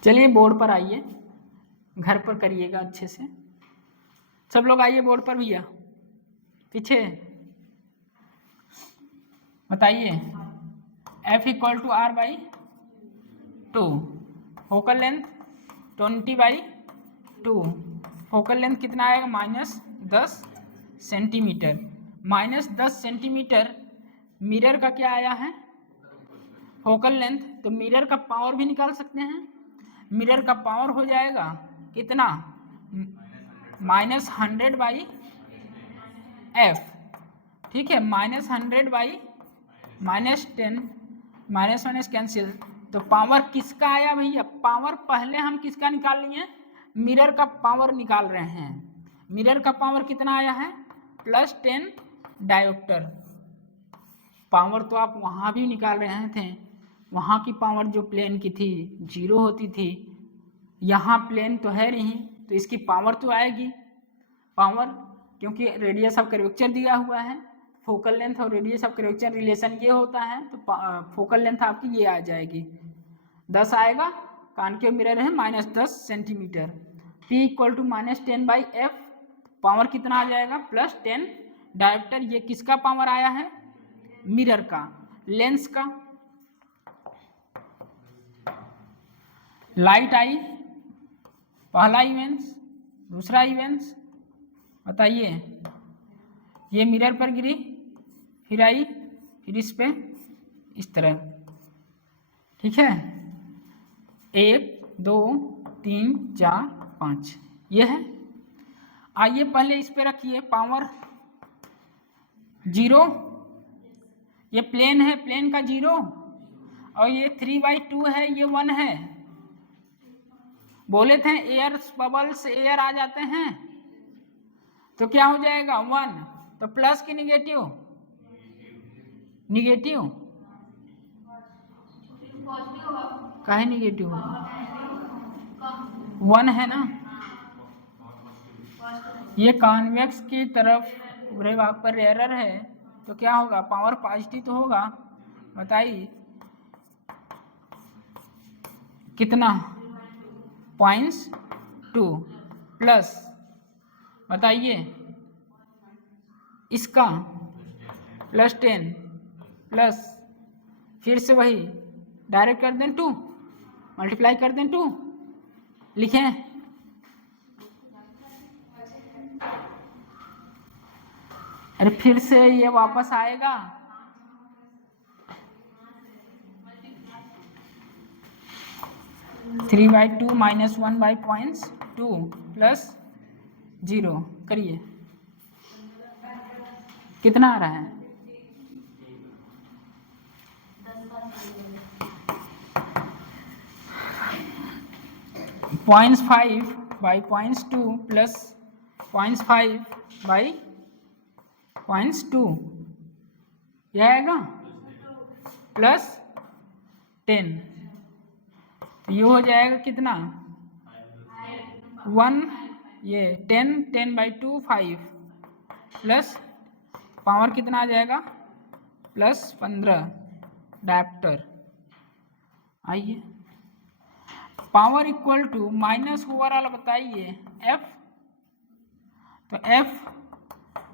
चलिए बोर्ड पर आइए, घर पर करिएगा अच्छे से। सब लोग आइए बोर्ड पर, भैया पीछे बताइए। F = R/2, focal length 20/2, focal length कितना आएगा, -10 सेंटीमीटर। -10 सेंटीमीटर मिरर का क्या आया है, फोकल लेंथ। तो मिरर का पावर भी निकाल सकते हैं, मिरर का पावर हो जाएगा कितना, -100/f। ठीक है, -100/-10, माइनस कैंसिल। तो पावर किसका आया भैया, पावर पहले हम किसका निकाल लिए, मिरर का पावर निकाल रहे हैं। मिरर का पावर कितना आया है, +10 डायोप्टर। पावर तो आप वहाँ भी निकाल रहे थे, वहाँ की पावर जो प्लेन की थी 0 होती थी, यहाँ प्लेन तो है नहीं, तो इसकी पावर तो आएगी। पावर, क्योंकि रेडियस ऑफ कर्वेचर दिया हुआ है, फोकल लेंथ और रेडियस ऑफ कर्वेचर रिलेशन ये होता है, तो फोकल लेंथ आपकी ये आ जाएगी, 10 आएगा। कॉन्केव मिरर है -10 सेंटीमीटर। P = -10/f, पावर कितना आ जाएगा, +10 डायोप्टर। ये किसका पावर आया है, मिरर का, लेंस का। लाइट आई, पहला इवेंट्स, दूसरा इवेंट्स, बताइए। ये मिरर पर गिरी, फिर आई, फिर इस पे इस तरह, ठीक है। 1 2 3 4 5 ये है। आइए पहले इस पे रखिए पावर 0, ये प्लेन है, प्लेन का 0, और ये 3/2 है, ये 1 है। बोले थे एयर बबल्स एयर आ जाते हैं तो क्या हो जाएगा 1, तो प्लस की निगेटिव, निगेटिव काहे निगेटिव होगा, 1 है ना। ये कॉन्वेक्स की तरफ पूरे भाग पर एरर है तो क्या होगा, पावर पॉजिटिव तो होगा। बताइए कितना, 0.2 प्लस, बताइए इसका +10 प्लस, फिर से वही डायरेक्ट कर दें 2, मल्टीप्लाई कर दें 2, लिखें अरे फिर से ये वापस आएगा, (3/2 - 1/0.2 प्लस 0 करिए कितना आ रहा है, 0.5/0.2 प्लस 0.5/0.2 यह आएगा प्लस 10, तो ये हो जाएगा कितना 1, ये 10/2 5 प्लस पावर कितना आ जाएगा +15 डायप्टर। आइए power equal to minus overall बताइए F, तो F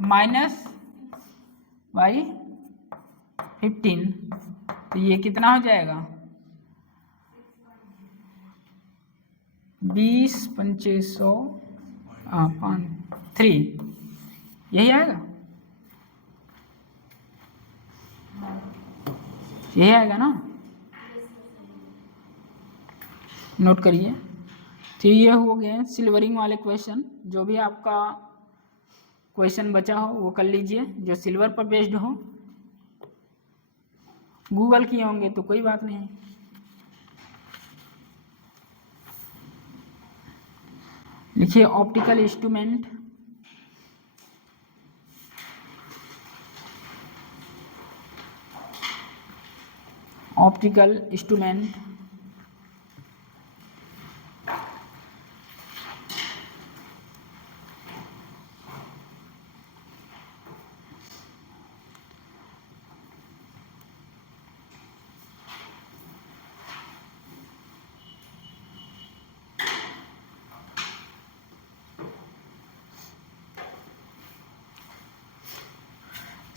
-/15, तो ये कितना हो जाएगा 20 2500 3, यही आएगा, यही आएगा ना, नोट करिए। तो ये हो गए सिल्वरिंग वाले क्वेश्चन। जो भी आपका क्वेश्चन बचा हो वो कर लीजिए जो सिल्वर पर बेस्ड हो, गूगल किए होंगे तो कोई बात नहीं। लिखिए optical instrument, optical instrument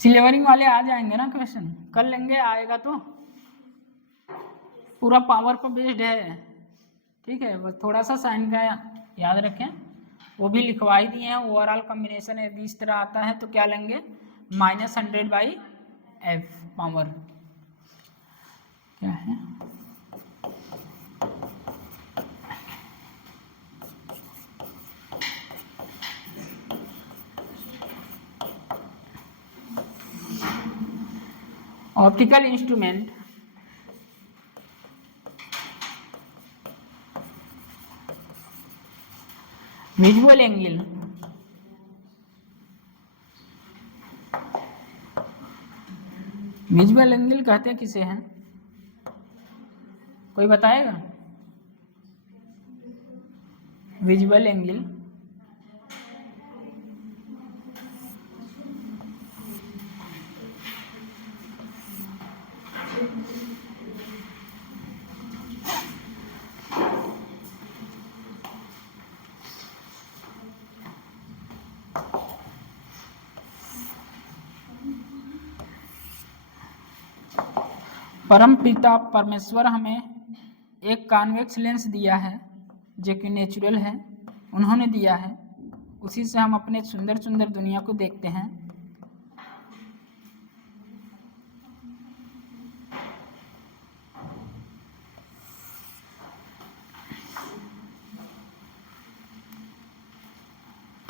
silvering वाले आ जाएंगे ना क्वेश्चन, कर लेंगे, आएगा तो पूरा पावर पर बेस्ड है, ठीक है। बस थोड़ा सा साइन का याद रखें, वो भी लिखवा ही दिए हैं। ओवरऑल कॉम्बिनेशन यदि इस तरह आता है तो क्या लेंगे -100/f पावर क्या है, optical instrument visual angle, visual angle कहते हैं किसे हैं, कोई बताएगा, विजुअल एंगल परम पिता परमेश्वर हमें एक कॉन्वेक्स लेंस दिया है जो कि नेचुरल है, उन्होंने दिया है, उसी से हम अपने सुंदर सुंदर दुनिया को देखते हैं।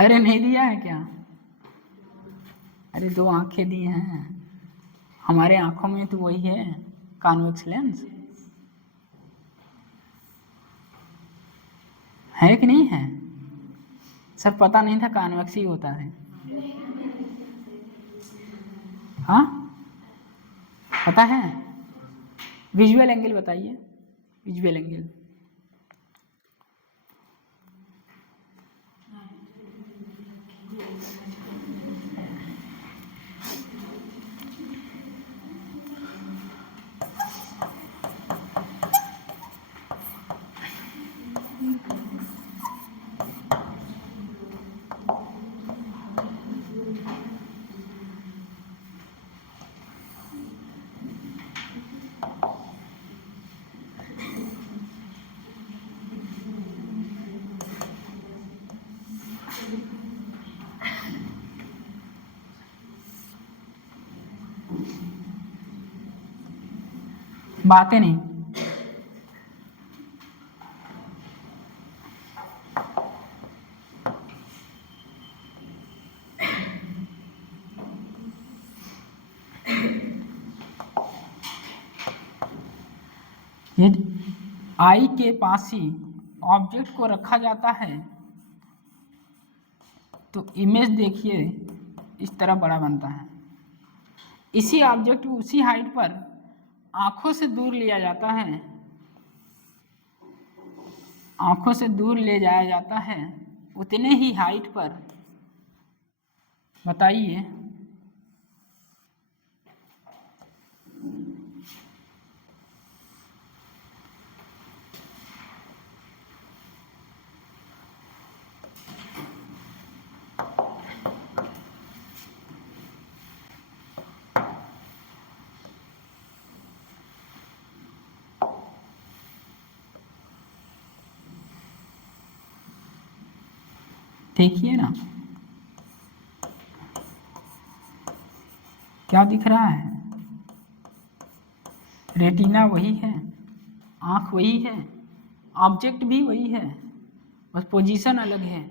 अरे नहीं दिया है क्या? अरे 2 आंखें दी हैं हमारे, आंखों में तो वही है कॉन्वेक्स लेंस, है कि नहीं है? सर पता नहीं था कॉन्वेक्स ही होता है। हाँ पता है। विजुअल एंगल बताइए, विजुअल एंगल। बातें नहीं। यदि आई के पास ही ऑब्जेक्ट को रखा जाता है तो इमेज देखिए इस तरह बड़ा बनता है। इसी ऑब्जेक्ट को उसी हाइट पर आंखों से दूर लिया जाता है, आंखों से दूर ले जाया जाता है उतने ही हाइट पर, बताइए देखिए ना क्या दिख रहा है? रेटिना वही है, आँख वही है, ऑब्जेक्ट भी वही है, बस पोजीशन अलग है।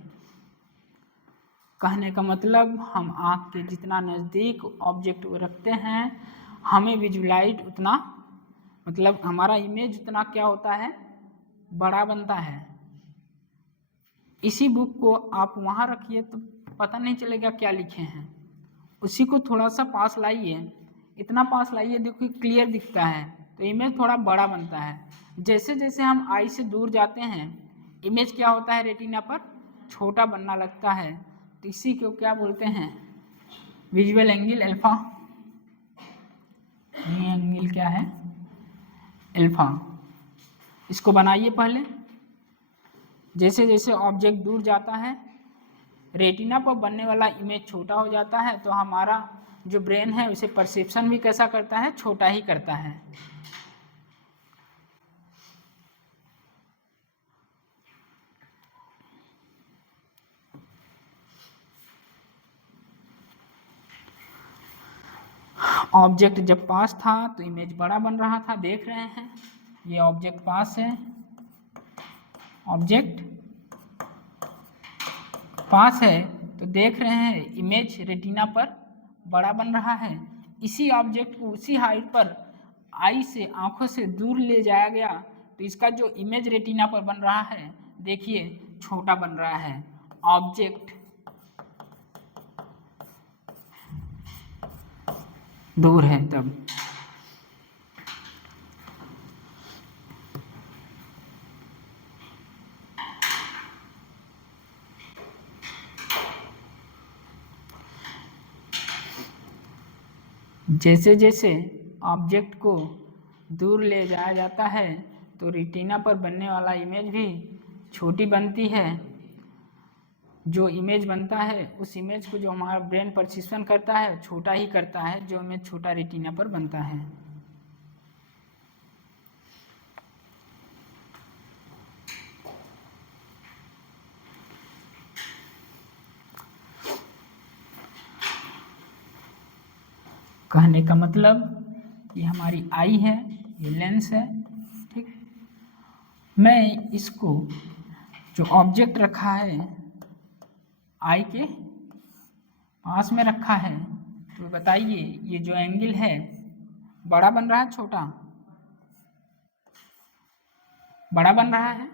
कहने का मतलब हम आँख के जितना नज़दीक ऑब्जेक्ट को रखते हैं हमें विजुलाइट उतना, मतलब हमारा इमेज उतना क्या होता है, बड़ा बनता है। इसी बुक को आप वहाँ रखिए तो पता नहीं चलेगा क्या लिखे हैं, उसी को थोड़ा सा पास लाइए, इतना पास लाइए देखिए क्लियर दिखता है तो इमेज थोड़ा बड़ा बनता है। जैसे जैसे हम आई से दूर जाते हैं इमेज क्या होता है रेटिना पर छोटा बनना लगता है, तो इसी को क्या बोलते हैं, विजुअल एंगल अल्फा। ये एंगल क्या है, अल्फा। इसको बनाइए पहले। जैसे जैसे ऑब्जेक्ट दूर जाता है रेटिना पर बनने वाला इमेज छोटा हो जाता है, तो हमारा जो ब्रेन है उसे परसेप्शन भी कैसा करता है, छोटा ही करता है। ऑब्जेक्ट जब पास था तो इमेज बड़ा बन रहा था, देख रहे हैं ये ऑब्जेक्ट पास है, ऑब्जेक्ट पास है तो देख रहे हैं इमेज रेटिना पर बड़ा बन रहा है। इसी ऑब्जेक्ट को उसी हाइट पर आई से आंखों से दूर ले जाया गया तो इसका जो इमेज रेटिना पर बन रहा है देखिए छोटा बन रहा है। ऑब्जेक्ट दूर है तब। जैसे जैसे ऑब्जेक्ट को दूर ले जाया जाता है तो रेटिना पर बनने वाला इमेज भी छोटी बनती है। जो इमेज बनता है उस इमेज को जो हमारा ब्रेन परसेप्शन करता है छोटा ही करता है, जो इमेज छोटा रेटिना पर बनता है। कहने का मतलब ये हमारी आई है, ये लेंस है, ठीक। मैं इसको जो ऑब्जेक्ट रखा है आई के पास में रखा है, तो बताइए ये जो एंगल है बड़ा बन रहा है छोटा? बड़ा बन रहा है,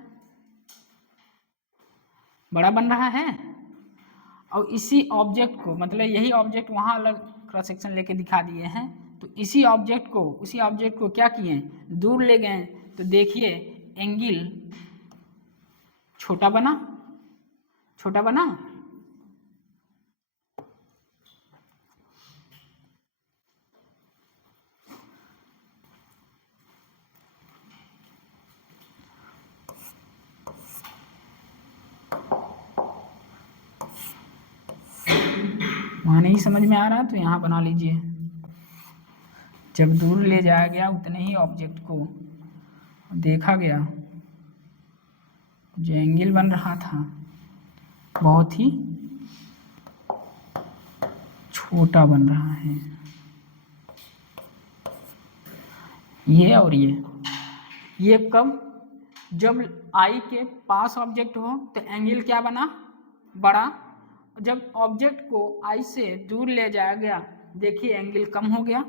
बड़ा बन रहा है। और इसी ऑब्जेक्ट को, मतलब यही ऑब्जेक्ट वहाँ अलग क्रॉस सेक्शन लेके दिखा दिए हैं, तो उसी ऑब्जेक्ट को क्या किए, दूर ले गए, तो देखिए एंगल छोटा बना, छोटा बना। वहाँ नहीं समझ में आ रहा तो यहाँ बना लीजिए। जब दूर ले जाया गया उतने ही ऑब्जेक्ट को देखा गया, जो एंगल बन रहा था बहुत ही छोटा बन रहा है। ये और ये कब, जब आई के पास ऑब्जेक्ट हो तो एंगल क्या बना, बड़ा। जब ऑब्जेक्ट को आई से दूर ले जाया गया, देखिए एंगल कम हो गया।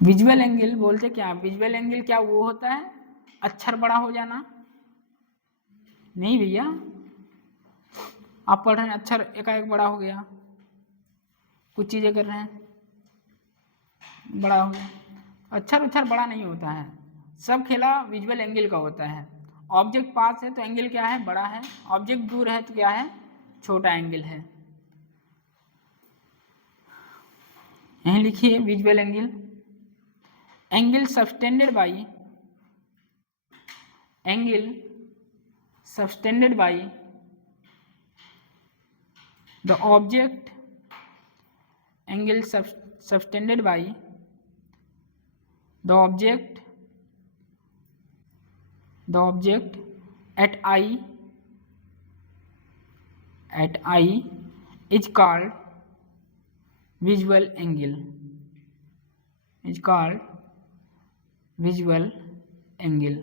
विजुअल एंगल बोलते क्या, विजुअल एंगल क्या वो होता है अक्षर बड़ा हो जाना? नहीं भैया, आप पढ़ रहे हैं अक्षर एकाएक बड़ा हो गया, कुछ चीजें कर रहे हैं बड़ा हो गया। अक्षर उच्छर बड़ा नहीं होता है, सब खेला विजुअल एंगल का होता है। ऑब्जेक्ट पास है तो एंगल क्या है, बड़ा है। ऑब्जेक्ट दूर है तो क्या है, छोटा एंगल है। यहीं लिखिए visual angle. Angle subtended by, angle subtended by the object, angle subtended by the object at I is called visual angle, is called visual angle.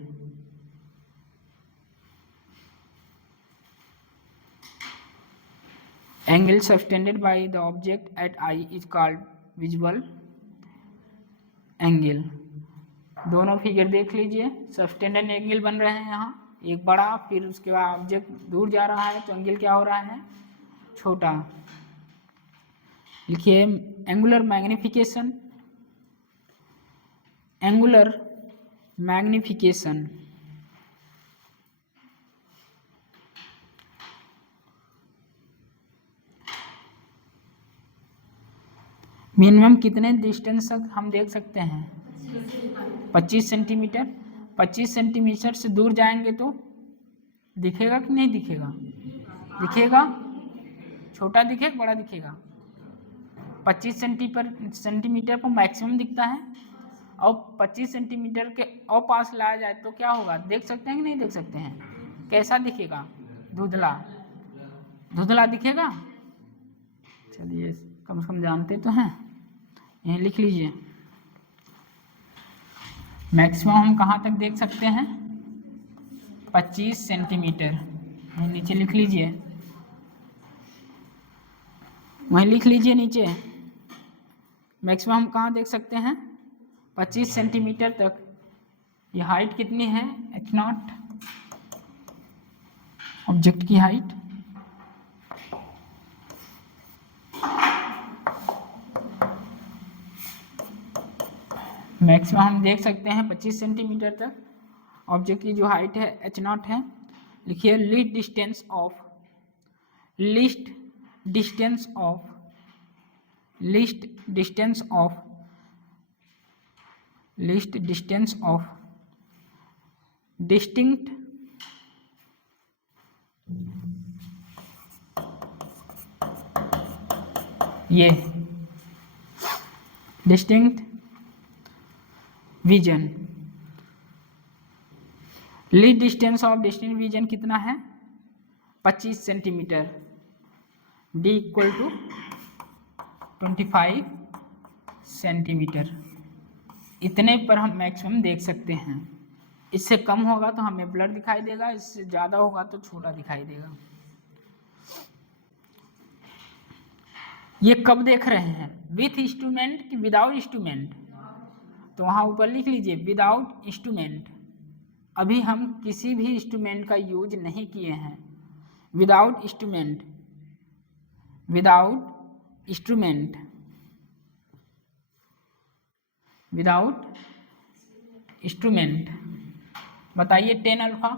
Angle subtended by the object at I is called visual angle. दोनों figure देख लीजिए, subtended angle बन रहे हैं यहाँ, एक बड़ा, फिर उसके बाद ऑब्जेक्ट दूर जा रहा है तो एंगल क्या हो रहा है, छोटा। लिखिए angular magnification, angular magnification minimum कितने डिस्टेंस तक हम देख सकते हैं, 25 सेंटीमीटर। 25 सेंटीमीटर से दूर जाएंगे तो दिखेगा कि नहीं दिखेगा, दिखेगा, छोटा दिखेगा बड़ा दिखेगा। 25 सेंटीमीटर पर मैक्सिमम दिखता है, और 25 सेंटीमीटर के और पास लाया जाए तो क्या होगा, देख सकते हैं कि नहीं देख सकते हैं, कैसा दिखेगा, धुंधला, धुंधला दिखेगा। चलिए कम से कम जानते तो हैं, यहीं लिख लीजिए। मैक्सिमम हम कहाँ तक देख सकते हैं, 25 सेंटीमीटर, नीचे लिख लीजिए, वहीं लिख लीजिए नीचे। मैक्सिमम हम कहाँ देख सकते हैं, 25 सेंटीमीटर तक। ये हाइट कितनी है, h0, ऑब्जेक्ट की हाइट। मैक्सिमम हम देख सकते हैं 25 सेंटीमीटर तक, ऑब्जेक्ट की जो हाइट है h0 है। लिखिए least distance of, least distance of, least distance of, least distance of distinct ये distinct vision. Least distance of distinct vision कितना है, 25 centimetre. D equal to 25 centimetre. इतने पर हम मैक्सिमम देख सकते हैं। इससे कम होगा तो हमें ब्लर दिखाई देगा, इससे ज़्यादा होगा तो छोटा दिखाई देगा। ये कब देख रहे हैं, विथ इंस्ट्रूमेंट कि विदाउट इंस्ट्रूमेंट? तो वहाँ ऊपर लिख लीजिए विदाउट इंस्ट्रूमेंट। अभी हम किसी भी इंस्ट्रूमेंट का यूज नहीं किए हैं। Without instrument, without instrument, without instrument. बताइए 10 अल्फा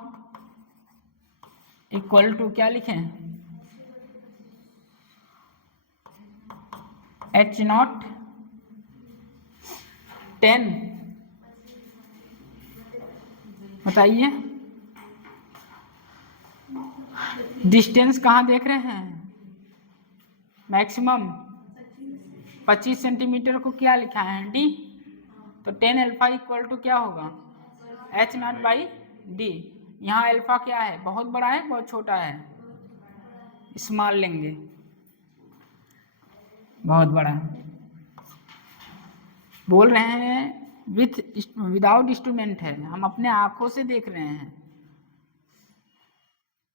इक्वल टू क्या लिखें, H0 10। बताइए डिस्टेंस कहाँ देख रहे हैं, मैक्सिमम 25 सेंटीमीटर को क्या लिखा है, डी। तो 10 अल्फा इक्वल टू क्या होगा, H0 बाई डी। यहाँ अल्फा क्या है, बहुत बड़ा है बहुत छोटा है, स्मॉल लेंगे, बहुत बड़ा है। बोल रहे हैं विदाउट इंस्ट्रूमेंट है, हम अपने आंखों से देख रहे हैं।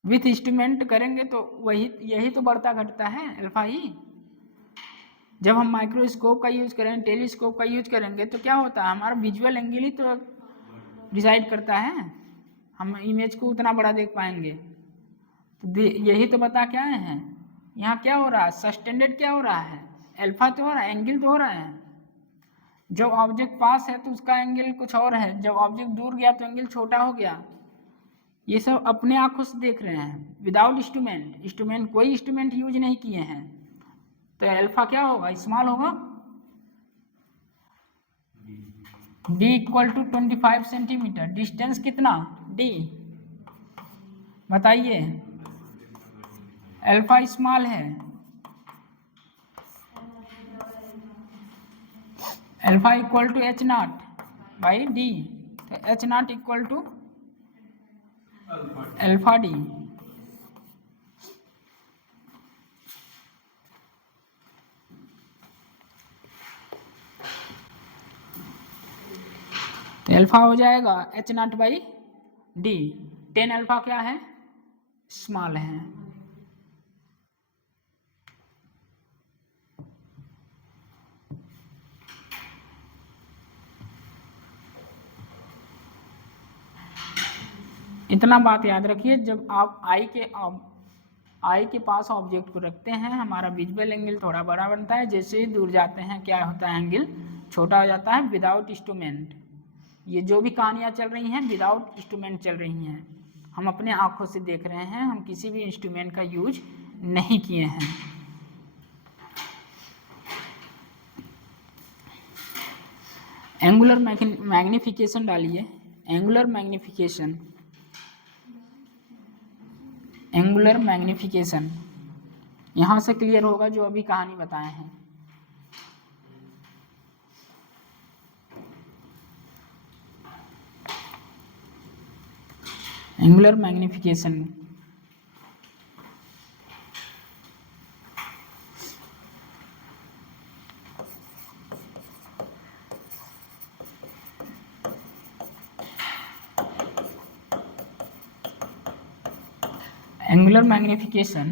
विथ इंस्ट्रूमेंट करेंगे तो वही यही तो बढ़ता घटता है अल्फा ही। जब हम माइक्रोस्कोप का यूज करें, टेलीस्कोप का यूज करेंगे तो क्या होता है, हमारा विजुअल एंगल ही तो डिसाइड करता है, हम इमेज को उतना बड़ा देख पाएंगे। तो यही तो बता क्या हैं, यहाँ क्या हो रहा है, सस्टेंडेड क्या हो रहा है, अल्फा तो हो रहा है, एंगल तो हो रहा है। जब ऑब्जेक्ट पास है तो उसका एंगल कुछ और है, जब ऑब्जेक्ट दूर गया तो एंगल छोटा हो गया। ये सब अपने आंखों से देख रहे हैं विदाउट इंस्ट्रूमेंट। इंस्ट्रूमेंट कोई इंस्ट्रूमेंट यूज नहीं किए हैं, तो अल्फा क्या होगा, स्मॉल होगा। d equal to 25 centimetre, distance कितना d, बताइए। अल्फा स्मॉल है, alpha equal to H0 by d, तो H0 equal to alpha d. तो अल्फा हो जाएगा H0 बाई डी। 10 अल्फा क्या है, स्मॉल है। इतना बात याद रखिए, जब आप आई के पास ऑब्जेक्ट को रखते हैं, हमारा विजुअल एंगल थोड़ा बड़ा बनता है, जैसे ही दूर जाते हैं क्या होता है, एंगल छोटा हो जाता है विदाउट इंस्ट्रूमेंट। ये जो भी कहानियाँ चल रही हैं विदाउट इंस्ट्रूमेंट चल रही हैं, हम अपने आँखों से देख रहे हैं, हम किसी भी इंस्ट्रूमेंट का यूज नहीं किए हैं। एंगुलर मैग्नीफिकेशन डालिए, एंगुलर मैग्नीफिकेशन, एंगुलर मैग्नीफिकेशन यहाँ से क्लियर होगा जो अभी कहानी बताए हैं। Angular magnification angular magnification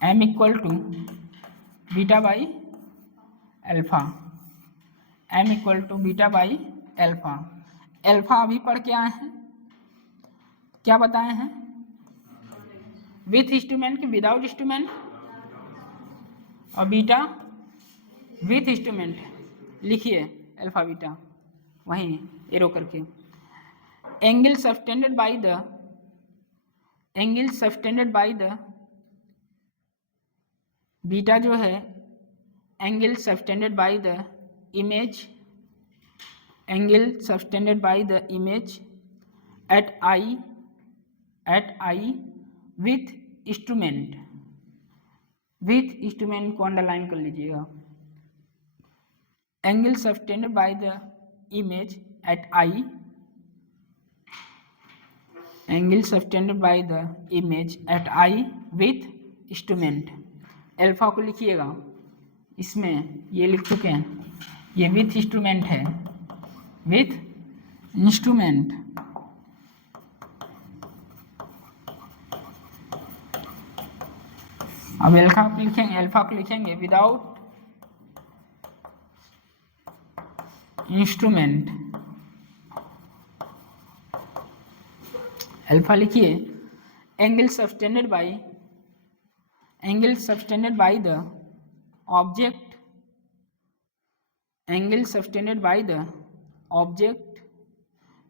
m equal to beta by alpha, m equal to beta by alpha. Alpha अभी पढ़ के आए हैं, क्या बताए हैं, विथ इंस्ट्रूमेंट कि विदाउट इंस्ट्रूमेंट, और बीटा विथ इंस्ट्रूमेंट। लिखिए अल्फा बीटा वहीं एरो करके। Angle subtended by the, angle subtended by the, beta जो है angle subtended by the image, angle subtended by the image at I with instrument, with instrument को underline कर लीजिएगा। Angle subtended by the image at I, angle subtended by the image at I with instrument. Alpha को लिखिएगा, इसमें ये लिख चुके हैं, ये विथ इंस्ट्रूमेंट है, विथ इंस्ट्रूमेंट, अब अल्फा को लिखेंगे विदाउट इंस्ट्रूमेंट। अल्फा लिखिए angle subtended by the object, angle subtended by the object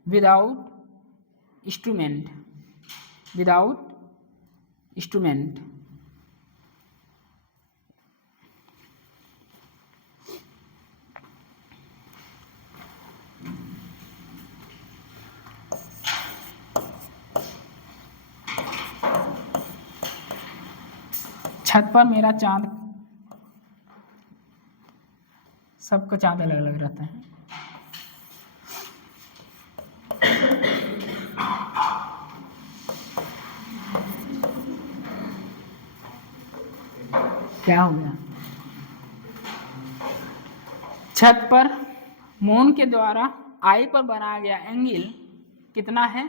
without instrument. छत पर मेरा चांद, सबका चांद अलग अलग रहता है। क्या हो गया? छत पर मून के द्वारा आई पर बनाया गया एंगल कितना है?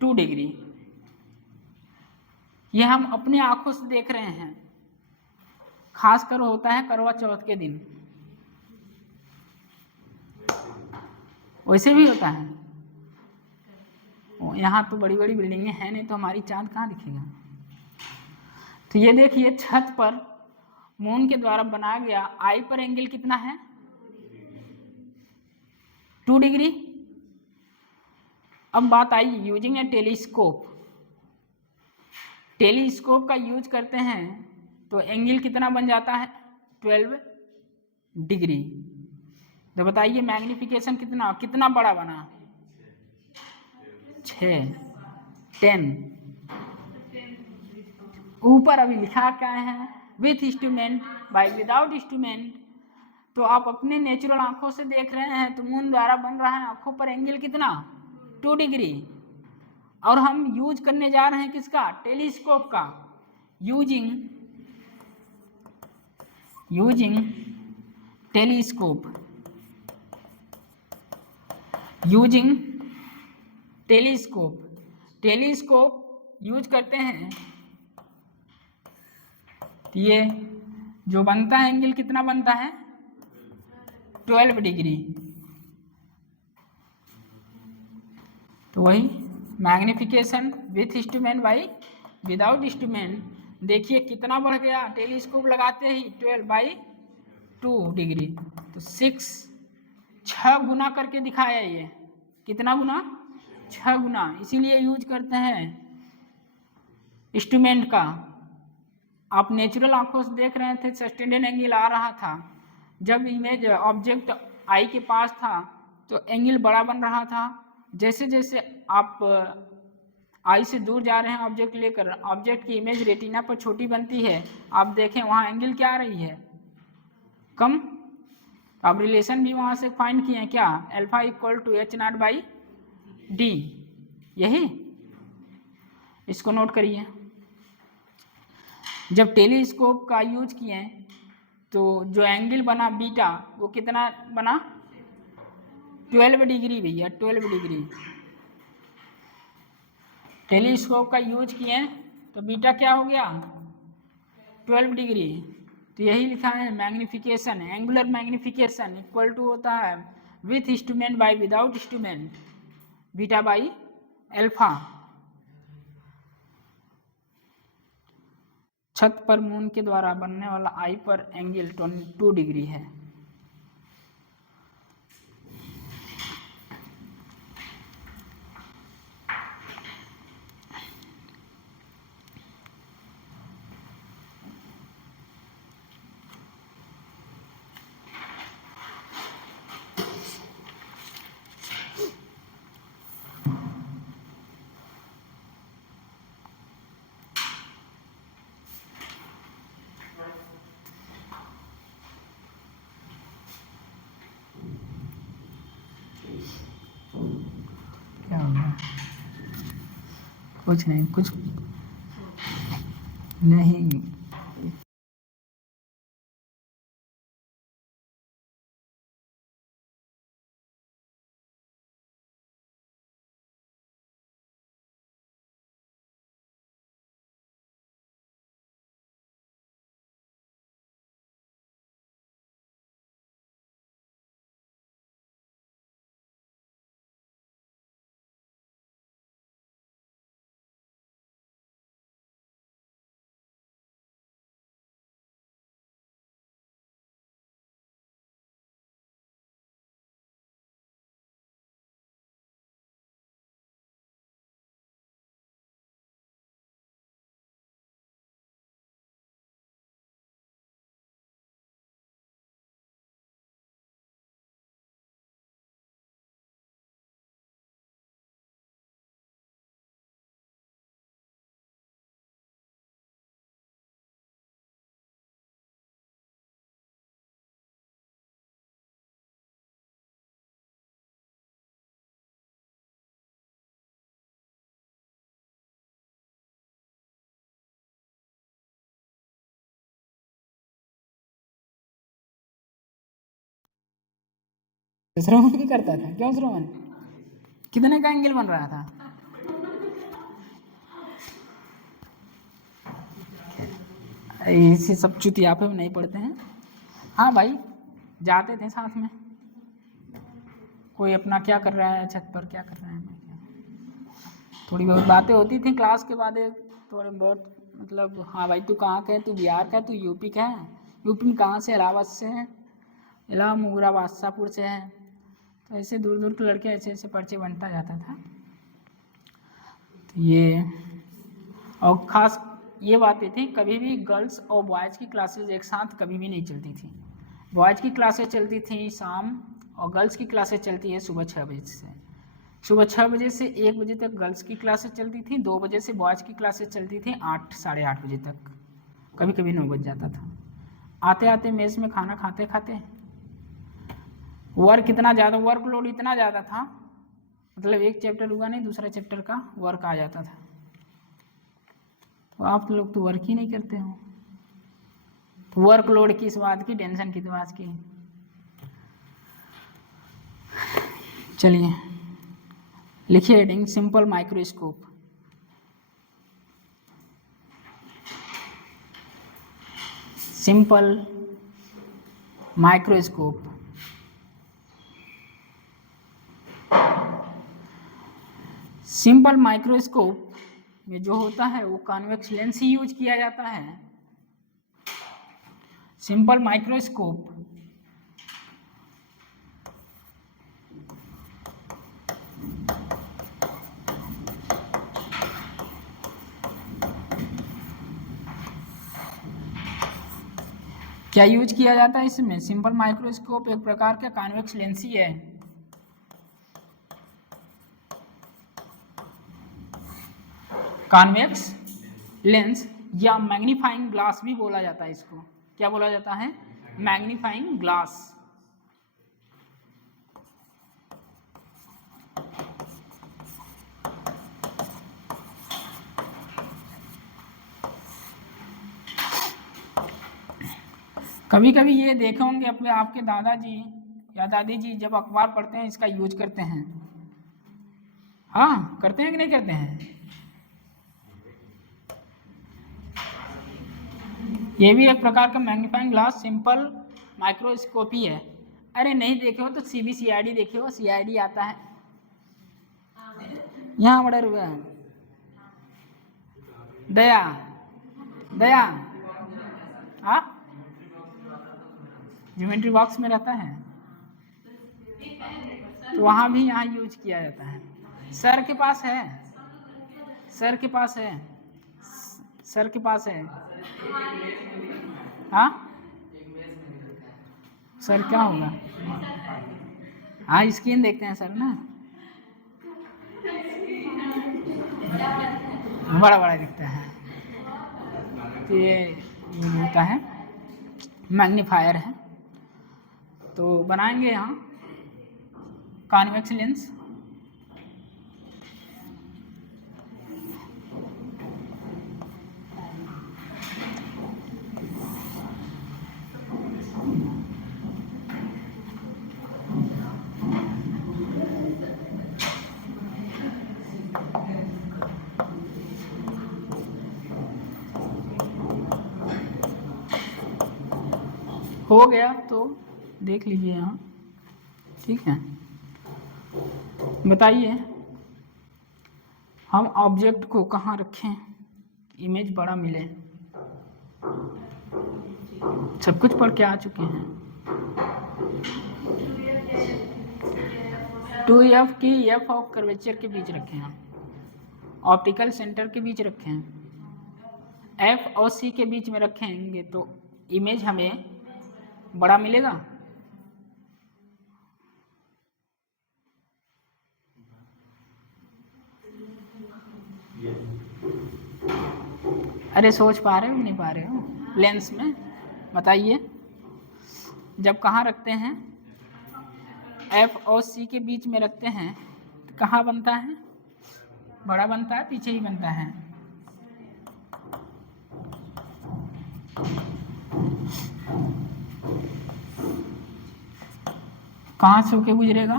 2 डिग्री। यह हम अपनी आंखों से देख रहे हैं, खासकर होता है करवा चौथ के दिन, वैसे भी होता है। यहाँ तो बड़ी बड़ी बिल्डिंगें हैं नहीं, तो हमारी चांद कहाँ दिखेगा? तो ये देखिए छत पर मून के द्वारा बनाया गया आई पर एंगल कितना है? 2 डिग्री। अब बात I using A telescope. Telescope का यूज करते हैं तो एंगल कितना बन जाता है? 12 डिग्री। तो बताइए मैग्निफिकेशन कितना बड़ा बना? 6, 10। ऊपर अभी लिखा क्या है? With instrument by without instrument. तो आप अपने नेचुरल आंखों से देख रहे हैं तो मून द्वारा बन रहा है आंखों पर एंगल कितना? 2 डिग्री। और हम यूज करने जा रहे हैं किसका? टेलीस्कोप का। यूजिंग टेलीस्कोप यूज करते हैं। ये जो बनता है एंगल कितना बनता है? 12 डिग्री। तो वही magnification with instrument by without instrument. देखिए कितना बढ़ गया टेलीस्कोप लगाते ही? 12/2 डिग्री। तो 6 गुना करके दिखाया ये। कितना गुना? 6 गुना। इसीलिए यूज करते हैं इंस्ट्रूमेंट का। आप नेचुरल आंखों से देख रहे थे, सस्टेंडेड एंगल आ रहा था। जब इमेज ऑब्जेक्ट आई के पास था तो एंगल बड़ा बन रहा था। जैसे जैसे आप आई से दूर जा रहे हैं ऑब्जेक्ट लेकर, ऑब्जेक्ट की इमेज रेटिना पर छोटी बनती है। आप देखें वहाँ एंगल क्या आ रही है? कम। आप रिलेशन भी वहाँ से फाइंड किए हैं क्या? Alpha = H0/d। यही, इसको नोट करिए। जब टेलीस्कोप का यूज किए तो जो एंगल बना बीटा, वो कितना बना? 12 डिग्री भैया, 12 डिग्री। टेलीस्कोप का यूज किए तो बीटा क्या हो गया? 12 डिग्री। तो यही लिखा है magnification, angular magnification equal to होता है with instrument by without instrument, beta by alpha. छत पर मून के द्वारा बनने वाला आई पर एंगल 2 डिग्री है। क्या होगा? कुछ नहीं, कुछ नहीं। श्रवण भी करता था? क्यों श्रवण? कितने का एंगल बन रहा था? इसी सब चुतियापे में नहीं पढ़ते हैं। हाँ भाई, जाते थे साथ में। कोई अपना क्या कर रहा है छत पर, क्या कर रहा है, मैं क्या, थोड़ी बहुत बातें होती थी क्लास के बाद, थोड़े बहुत मतलब। हाँ भाई, तू कहाँ का है? तू बिहार का है? तू यूपी का है? यूपी में कहाँ से? इलाहाबाद से है? इलाहामुरा बादशाहपुर से है? तो ऐसे दूर दूर के लड़के ऐसे ऐसे परिचय बनता जाता था। तो ये, और ख़ास ये बातें थी, कभी भी गर्ल्स और बॉयज़ की क्लासेस एक साथ कभी भी नहीं चलती थी। बॉयज़ की क्लासेस चलती थी शाम, और गर्ल्स की क्लासेस चलती है सुबह 6 बजे से। सुबह 6 बजे से 1 बजे तक गर्ल्स की क्लासेस चलती थी, 2 बजे से बॉयज़ की क्लासेस चलती थी 8 साढ़े 8 बजे तक, कभी कभी 9 बज जाता था। आते आते मेस में खाना खाते खाते वर्क इतना ज़्यादा, वर्कलोड इतना ज़्यादा था, मतलब एक चैप्टर हुआ नहीं दूसरा चैप्टर का वर्क आ जाता था। तो आप लोग तो वर्क ही नहीं करते हो, तो वर्कलोड की इस बात की, टेंशन की बात की। चलिए लिखिए heading, simple microscope. Simple microscope. Simple microscope में जो होता है वो कॉन्वेक्स लेंस ही यूज किया जाता है। सिंपल माइक्रोस्कोप क्या यूज किया जाता है इसमें? सिंपल माइक्रोस्कोप एक प्रकार का कॉन्वेक्स लेंस ही है। कॉन्वेक्स लेंस या मैग्नीफाइंग ग्लास भी बोला जाता है इसको। क्या बोला जाता है? Magnifying glass. कभी कभी ये देखे होंगे अपने आपके दादाजी या दादी जी जब अखबार पढ़ते हैं इसका यूज करते हैं। हाँ, करते हैं कि नहीं करते हैं? ये भी एक प्रकार का मैग्नीफाइंग ग्लास सिंपल माइक्रोस्कोप ही है। अरे नहीं देखे हो तो CBCID देखे हो, CID आता है यहाँ बड़ा रुआ है। दया दया, हाँ, ज्योमेट्री बॉक्स में रहता है, तो वहाँ भी यहाँ यूज किया जाता है। सर के पास है, सर के पास है, सर के पास है। हाँ, सर क्या होगा? हाँ, स्क्रीन देखते हैं सर ना, बड़ा बड़ा दिखता है। तो ये होता है मैग्नीफायर है। तो बनाएंगे यहाँ कॉन्वेक्स लेंस। हो गया तो देख लीजिए यहाँ, ठीक है। बताइए हम ऑब्जेक्ट को कहाँ रखें, इमेज बड़ा मिले। सब कुछ पढ़ के आ चुके हैं। 2F की F ऑफ कर्वेचर के बीच रखें हम, ऑप्टिकल सेंटर के बीच रखें, F और C के बीच में रखेंगे तो इमेज हमें बड़ा मिलेगा। अरे सोच पा रहे हो नहीं पा रहे हो? लेंस में बताइए, जब कहाँ रखते हैं, F और C के बीच में रखते हैं तो कहाँ बनता है? बड़ा बनता है, पीछे ही बनता है। कहाँ से होके गुजरेगा?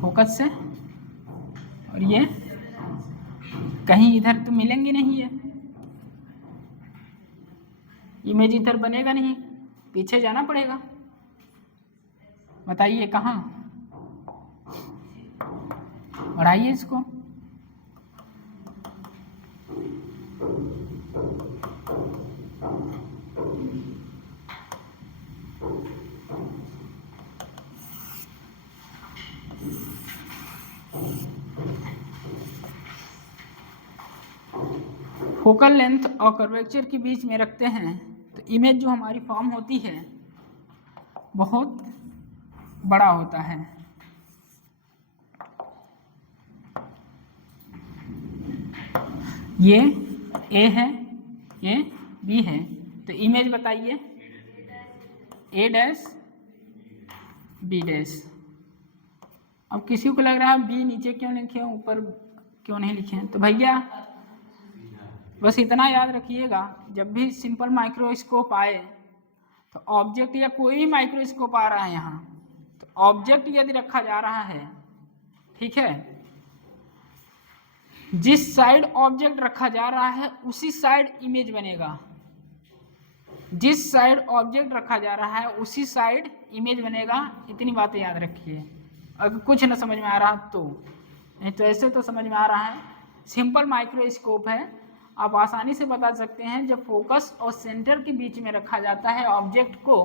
फोकस से। और ये कहीं इधर तो मिलेंगे नहीं, है इमेज इधर बनेगा नहीं, पीछे जाना पड़ेगा। बताइए कहाँ? बढ़ाइए इसको। फोकल लेंथ और कर्वेचर के बीच में रखते हैं तो इमेज जो हमारी फॉर्म होती है बहुत बड़ा होता है। ये ए है, ये बी है, तो इमेज बताइए ए डैश बी डैश। अब किसी को लग रहा है बी नीचे क्यों लिखे हैं, ऊपर क्यों नहीं लिखे हैं, तो भैया बस इतना याद रखिएगा, जब भी सिंपल माइक्रोस्कोप आए तो ऑब्जेक्ट या कोई भी माइक्रोस्कोप आ रहा है यहाँ, तो ऑब्जेक्ट यदि रखा जा रहा है, ठीक है, जिस साइड ऑब्जेक्ट रखा जा रहा है उसी साइड इमेज बनेगा। जिस साइड ऑब्जेक्ट रखा जा रहा है उसी साइड इमेज बनेगा। इतनी बातें याद रखिए। अगर कुछ न समझ में आ रहा तो, नहीं तो ऐसे तो समझ में आ रहा है। सिंपल माइक्रोस्कोप है, आप आसानी से बता सकते हैं। जब फोकस और सेंटर के बीच में रखा जाता है ऑब्जेक्ट को,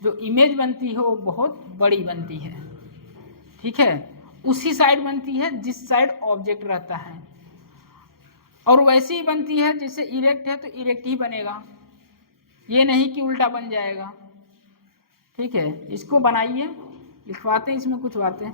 जो इमेज बनती है वो बहुत बड़ी बनती है, ठीक है, उसी साइड बनती है जिस साइड ऑब्जेक्ट रहता है, और वैसे ही बनती है जैसे इरेक्ट है तो इरेक्ट ही बनेगा, ये नहीं कि उल्टा बन जाएगा, ठीक है। इसको बनाइए, लिखवाते हैं इसमें कुछ बातें।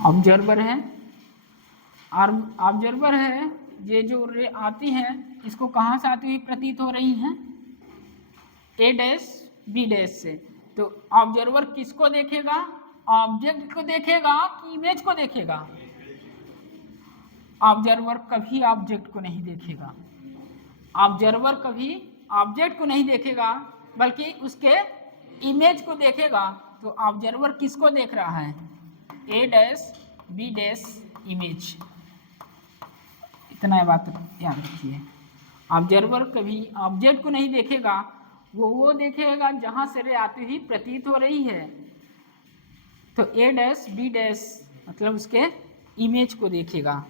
ऑब्जर्वर है, ऑब्जर्वर है, ये जो रे आती हैं इसको कहाँ से आती हुई प्रतीत हो रही हैं? ए डैश बी डैश से। तो ऑब्जर्वर किसको देखेगा? ऑब्जेक्ट को देखेगा कि इमेज को देखेगा? ऑब्जर्वर कभी ऑब्जेक्ट को नहीं देखेगा। ऑब्जर्वर कभी ऑब्जेक्ट को नहीं देखेगा बल्कि उसके इमेज को देखेगा। तो ऑब्जर्वर किसको देख रहा है? ए डैश बी डैश इमेज। इतना बात याद रखिए। ऑब्जर्वर कभी ऑब्जेक्ट को नहीं देखेगा, वो देखेगा जहां से रे आती हुई प्रतीत हो रही है। तो ए डैश बी डैश मतलब उसके इमेज को देखेगा।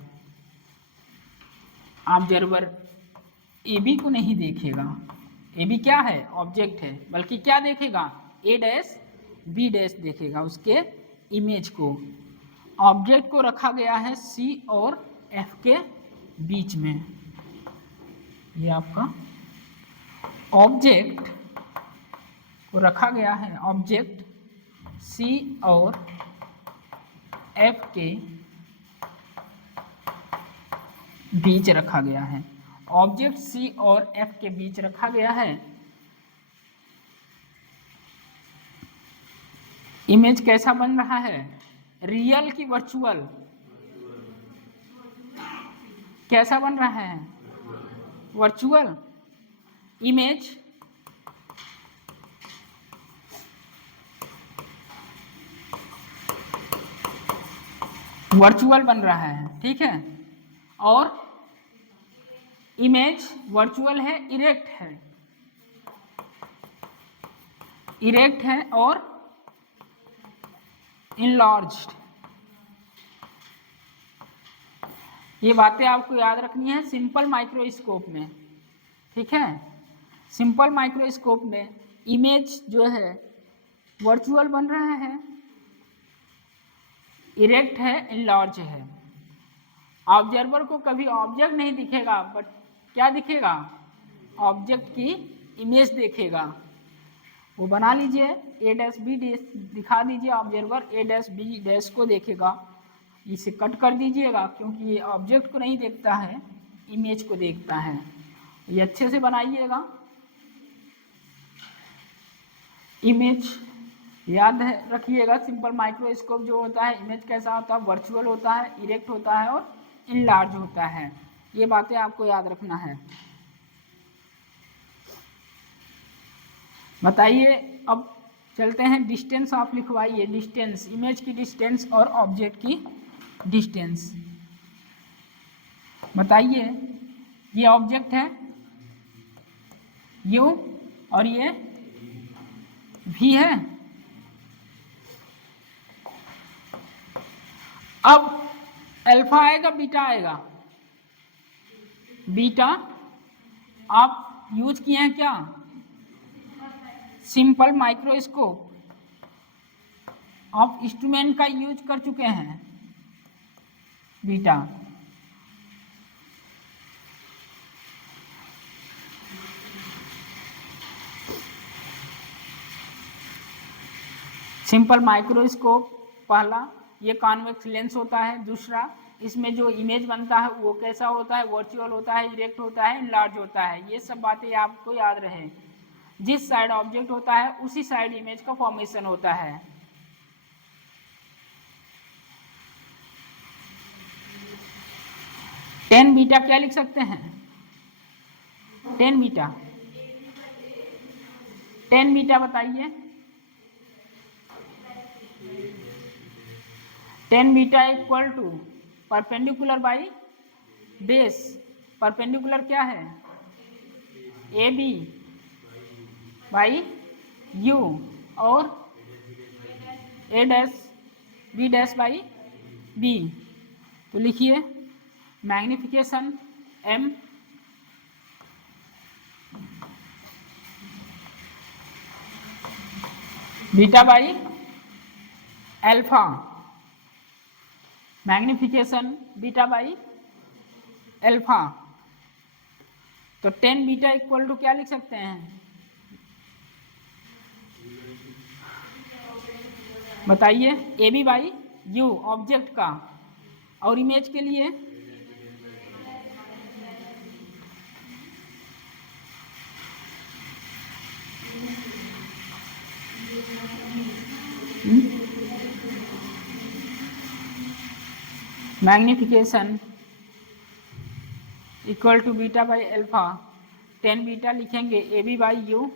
ऑब्जर्वर ए बी को नहीं देखेगा। ए बी क्या है? ऑब्जेक्ट है। बल्कि क्या देखेगा? ए डैश बी डैश देखेगा, उसके इमेज को। ऑब्जेक्ट को रखा गया है सी और एफ के बीच में। ये आपका ऑब्जेक्ट को रखा गया है, ऑब्जेक्ट सी और एफ के बीच रखा गया है। ऑब्जेक्ट सी और एफ के बीच रखा गया है। इमेज कैसा बन रहा है? रियल की वर्चुअल? कैसा बन रहा है? वर्चुअल। इमेज वर्चुअल बन रहा है, ठीक है। और इमेज वर्चुअल है, इरेक्ट है, इरेक्ट है और इनलार्ज्ड। ये बातें आपको याद रखनी है सिंपल माइक्रोस्कोप में, ठीक है। सिंपल माइक्रोस्कोप में इमेज जो है वर्चुअल बन रहा है, इरेक्ट है, इनलार्ज है। ऑब्जर्वर को कभी ऑब्जेक्ट नहीं दिखेगा, बट क्या दिखेगा? ऑब्जेक्ट की इमेज देखेगा। वो बना लीजिए, ए डैश बी डैश दिखा दीजिए। ऑब्जर्वर ए डैश बी डैश को देखेगा। इसे कट कर दीजिएगा क्योंकि ये ऑब्जेक्ट को नहीं देखता है, इमेज को देखता है। ये अच्छे से बनाइएगा। इमेज याद है रखिएगा, सिंपल माइक्रोस्कोप जो होता है इमेज कैसा होता है, वर्चुअल होता है, इरेक्ट होता है और इनलार्ज होता है। ये बातें आपको याद रखना है। बताइए, अब चलते हैं डिस्टेंस आप लिखवाइए, डिस्टेंस, इमेज की डिस्टेंस और ऑब्जेक्ट की डिस्टेंस। बताइए, ये ऑब्जेक्ट है यू और ये भी है। अब अल्फा आएगा बीटा आएगा, बीटा आप यूज किए हैं क्या, सिंपल माइक्रोस्कोप आप इंस्ट्रूमेंट का यूज कर चुके हैं, बीटा। सिंपल माइक्रोस्कोप पहला ये कॉन्वेक्स लेंस होता है, दूसरा इसमें जो इमेज बनता है वो कैसा होता है, वर्चुअल होता है, इरेक्ट होता है, लार्ज होता है। ये सब बातें आपको याद रहे। जिस साइड ऑब्जेक्ट होता है उसी साइड इमेज का फॉर्मेशन होता है। टेन बीटा क्या लिख सकते हैं, टेन बीटा, टेन बीटा बताइए। Tan beta equal to perpendicular by base. Perpendicular क्या है, ए बी बाई यू और A dash B dash by B. तो लिखिए magnification M beta by alpha, magnification beta by alpha. तो tan beta equal to क्या लिख सकते हैं, बताइए, A B by u object का, और इमेज के लिए magnification equal to beta by alpha. Tan beta लिखेंगे ए बी बाई यू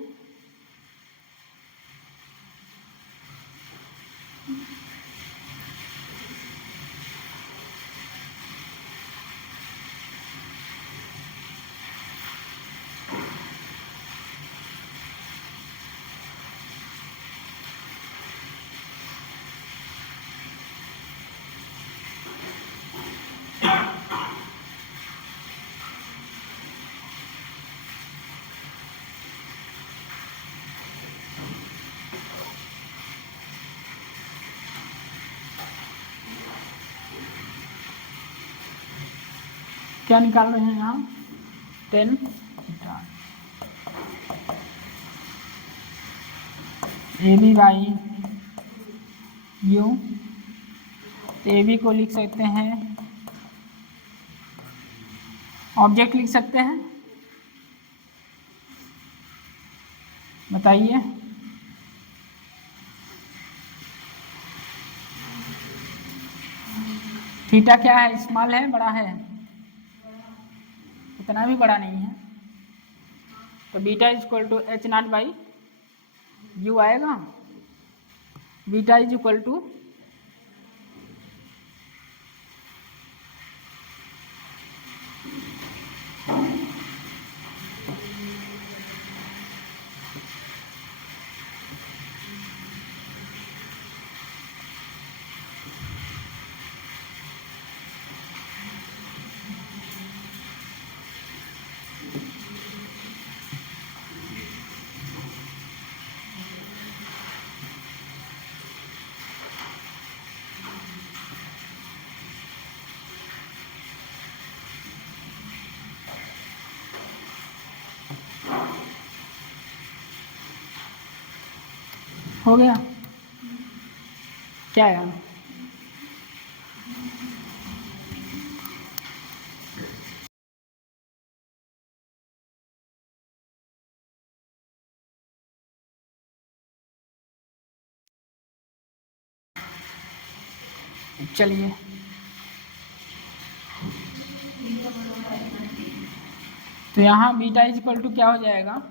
क्या निकाल रहे हैं हम, tan beta A B by u. A B को लिख सकते हैं, ऑब्जेक्ट लिख सकते हैं, बताइए। थीटा क्या है, स्मॉल है बड़ा है, इतना भी बड़ा नहीं है। तो beta is equal to h naught by u आएगा, बीटा इज इक्वल टू हो गया क्या यार। चलिए तो यहाँ बीटा इज इक्वल टू क्या हो जाएगा,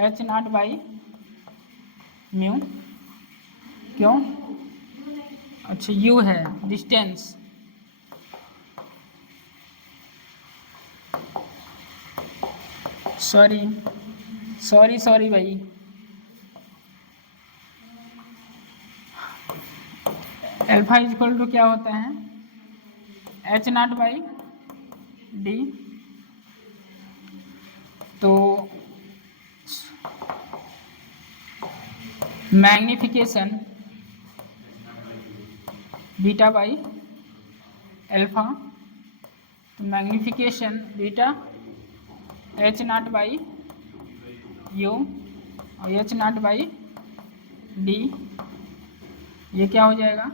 H0/μ। क्यों? अच्छा u है डिस्टेंस, सॉरी भाई, अल्फा इज इक्वल टू क्या होता है, H0/d। तो मैग्निफिकेशन बीटा बाई अल्फा, तो मैग्निफिकेशन बीटा H0/u और H0/d, ये क्या हो जाएगा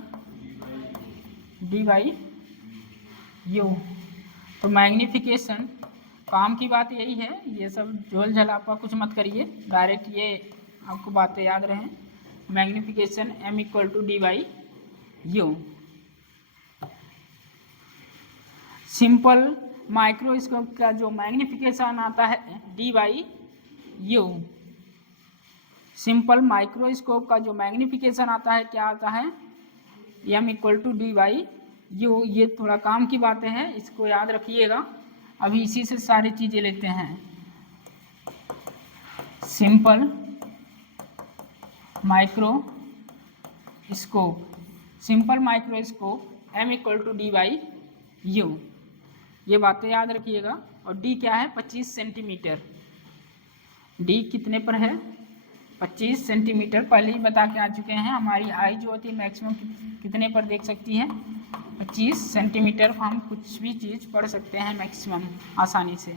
d/u। तो मैग्निफिकेशन, काम की बात यही है, ये सब झोल झलापा कुछ मत करिए, डायरेक्ट ये आपको बातें याद रहें। Magnification m equal to d/u। Simple microscope का जो मैग्निफिकेशन आता है d/u, सिंपल माइक्रोस्कोप का जो मैग्निफिकेशन आता है क्या आता है, m इक्वल टू d/u। ये थोड़ा काम की बातें हैं, इसको याद रखिएगा। अभी इसी से सारी चीज़ें लेते हैं। Simple microscope m equal to d/u, ये बातें याद रखिएगा। और d क्या है, 25 सेंटीमीटर। d कितने पर है, 25 सेंटीमीटर। पहले ही बता के आ चुके हैं, हमारी आई जो होती है मैक्सिमम कितने पर देख सकती है, 25 सेंटीमीटर। हम कुछ भी चीज़ पढ़ सकते हैं मैक्सिमम आसानी से।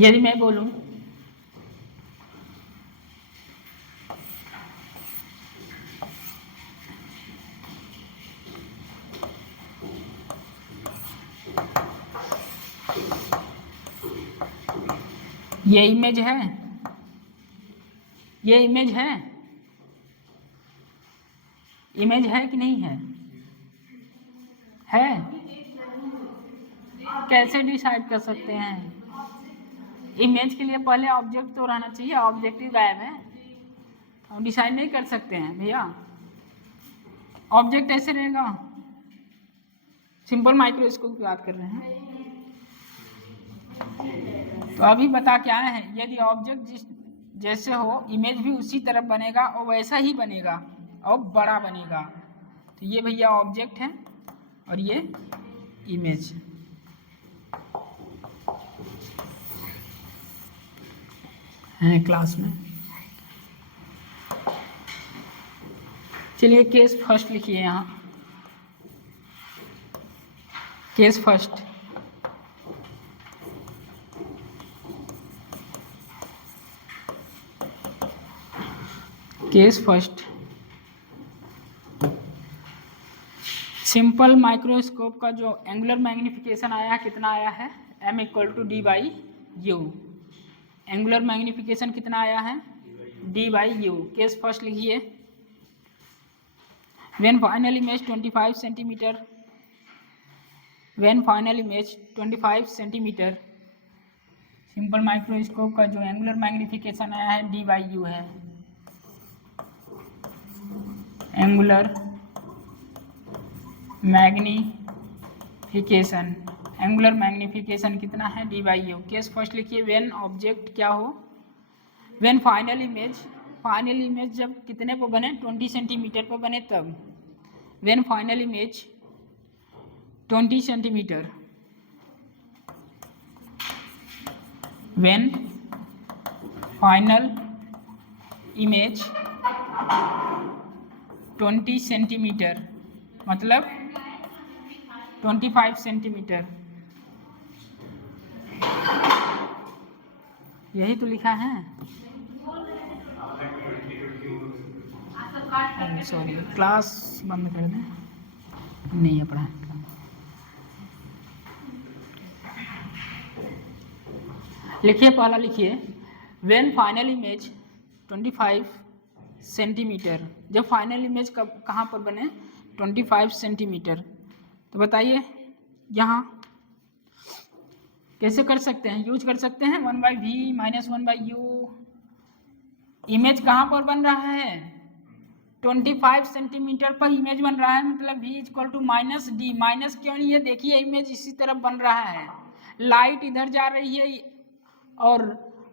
यदि मैं बोलूं ये इमेज है, ये इमेज है कि नहीं है, कैसे डिसाइड कर सकते हैं? इमेज के लिए पहले ऑब्जेक्ट तो रहना चाहिए, ऑब्जेक्टिव गायब है, हम डिसाइड नहीं कर सकते हैं भैया। ऑब्जेक्ट ऐसे रहेगा, सिंपल माइक्रोस्कोप की बात कर रहे हैं। तो अभी बता क्या है, यदि ऑब्जेक्ट जैसे हो, इमेज भी उसी तरह बनेगा और वैसा ही बनेगा और बड़ा बनेगा। तो ये भैया ऑब्जेक्ट है और ये इमेज। हैं क्लास में। चलिए केस फर्स्ट लिखिए यहाँ, case first. Case first, simple microscope का जो एंगुलर मैग्निफिकेशन आया कितना आया है, m equal to d/u। Angular magnification कितना आया है, d/u। केस फर्स्ट लिखिए, when final image 25 centimetre, when final image 25 centimetre, simple microscope का जो एंगुलर मैग्निफिकेशन आया है d/u है। एंगुलर मैग्निफिकेशन, एंगुलर मैग्निफिकेशन कितना है, d/u। केस फर्स्ट लिखिए, व्हेन ऑब्जेक्ट क्या हो, व्हेन फाइनल इमेज जब कितने पर बने, 20 सेंटीमीटर पर बने तब। When final image 20 centimetre, when final image 20 centimetre मतलब 25 सेंटीमीटर। यही तो लिखा है। सॉरी, क्लास बंद कर दें, नहीं है पढ़ा। लिखिए, पहला लिखिए, व्हेन फाइनल इमेज 25 सेंटीमीटर, जब फाइनल इमेज कब कहाँ पर बने 25 सेंटीमीटर, तो बताइए यहाँ कैसे कर सकते हैं, यूज कर सकते हैं 1/v माइनस 1/u। इमेज कहाँ पर बन रहा है 25 सेंटीमीटर पर इमेज बन रहा है, मतलब v equal to minus d. Minus क्यों नहीं है, देखिए इमेज इसी तरफ बन रहा है, लाइट इधर जा रही है, और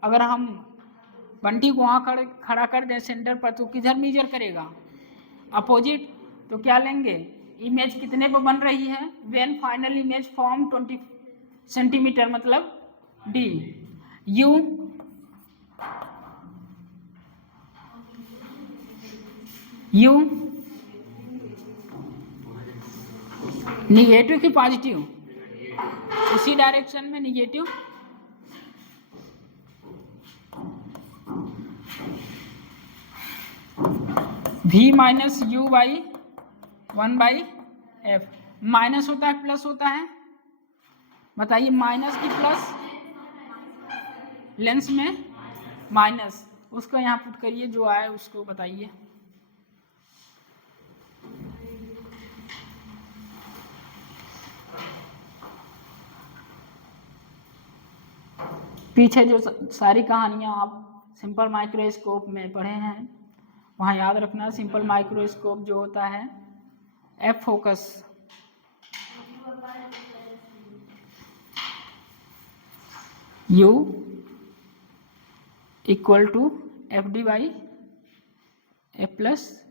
अगर हम बंटी को वहाँ खड़ा कर दें सेंटर पर तो किधर मेजर करेगा, अपोजिट। तो क्या लेंगे, इमेज कितने पर बन रही है, when final image form 20 centimetre मतलब डी। यू निगेटिव की पॉजिटिव, उसी डायरेक्शन में negative. v minus you by 1/f, minus होता है प्लस होता है, बताइए माइनस की प्लस, लेंस में माइनस, उसको यहाँ पुट करिए, जो आए उसको बताइए। पीछे जो सारी कहानियाँ आप सिंपल माइक्रोस्कोप में पढ़े हैं वहाँ याद रखना, सिंपल माइक्रोस्कोप जो होता है f focus, u equal to F D by F plus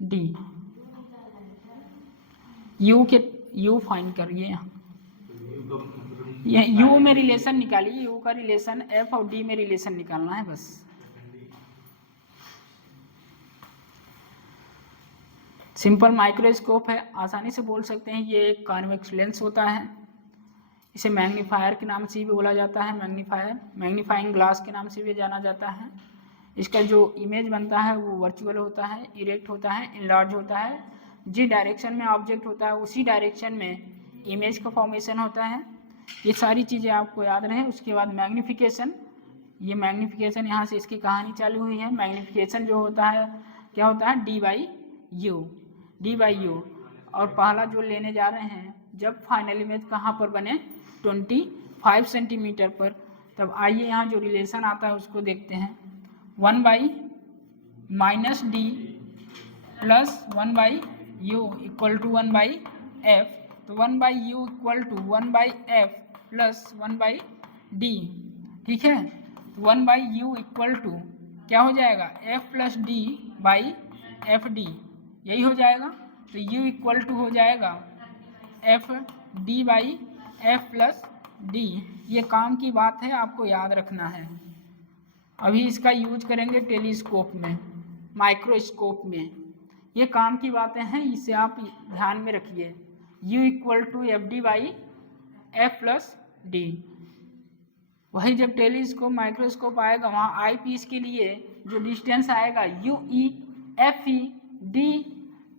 d. U find करिए यहाँ, यू में रिलेशन निकालिए, यू का रिलेशन एफ और डी में रिलेशन निकालना है बस। सिंपल माइक्रोस्कोप है, आसानी से बोल सकते हैं ये एक कॉन्वेक्स लेंस होता है, इसे मैग्नीफायर के नाम से भी बोला जाता है, मैग्नीफाइंग ग्लास के नाम से भी जाना जाता है। इसका जो इमेज बनता है वो वर्चुअल होता है, इरेक्ट होता है, इनलार्ज होता है, जिस डायरेक्शन में ऑब्जेक्ट होता है उसी डायरेक्शन में इमेज का फॉर्मेशन होता है। ये सारी चीज़ें आपको याद रहे। उसके बाद मैग्नीफिकेशन, ये मैग्नीफिकेशन यहाँ से इसकी कहानी चालू हुई है। मैग्नीफिकेशन जो होता है क्या होता है, डी बाई यू। और पहला जो लेने जा रहे हैं, जब फाइनल इमेज कहाँ पर बने 25 सेंटीमीटर पर, तब आइए यहाँ जो रिलेशन आता है उसको देखते हैं। 1/-d plus 1/u equal to 1/f, तो 1/u equal to 1/f plus 1/d, ठीक है। 1/u इक्वल टू क्या हो जाएगा, f plus d by F D, यही हो जाएगा। तो u इक्वल टू हो जाएगा F D by F plus D. ये काम की बात है, आपको याद रखना है। अभी इसका यूज करेंगे टेलीस्कोप में, माइक्रोस्कोप में, ये काम की बातें हैं, इसे आप ध्यान में रखिए। u equal to F D by F plus D. वही जब टेलीस्कोप माइक्रोस्कोप आएगा वहाँ आई पीस के लिए जो डिस्टेंस आएगा you E F E D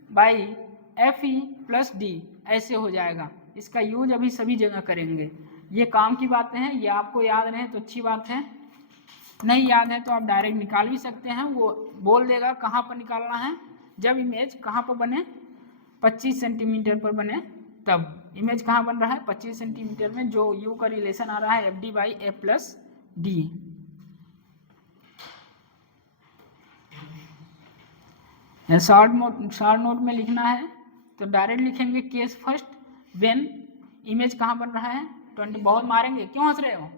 by F E plus D, ऐसे हो जाएगा। इसका यूज अभी सभी जगह करेंगे। ये काम की बातें हैं, ये आपको याद रहे तो अच्छी बात है, नहीं याद है तो आप डायरेक्ट निकाल भी सकते हैं। वो बोल देगा कहाँ पर निकालना है, जब इमेज कहाँ पर बने 25 सेंटीमीटर पर बने, तब इमेज कहाँ बन रहा है 25 सेंटीमीटर में, जो यू का रिलेशन आ रहा है F D by F plus D. Short note में लिखना है तो डायरेक्ट लिखेंगे केस फर्स्ट, व्हेन इमेज कहाँ बन रहा है 20। बहुत मारेंगे, क्यों हंस रहे हो?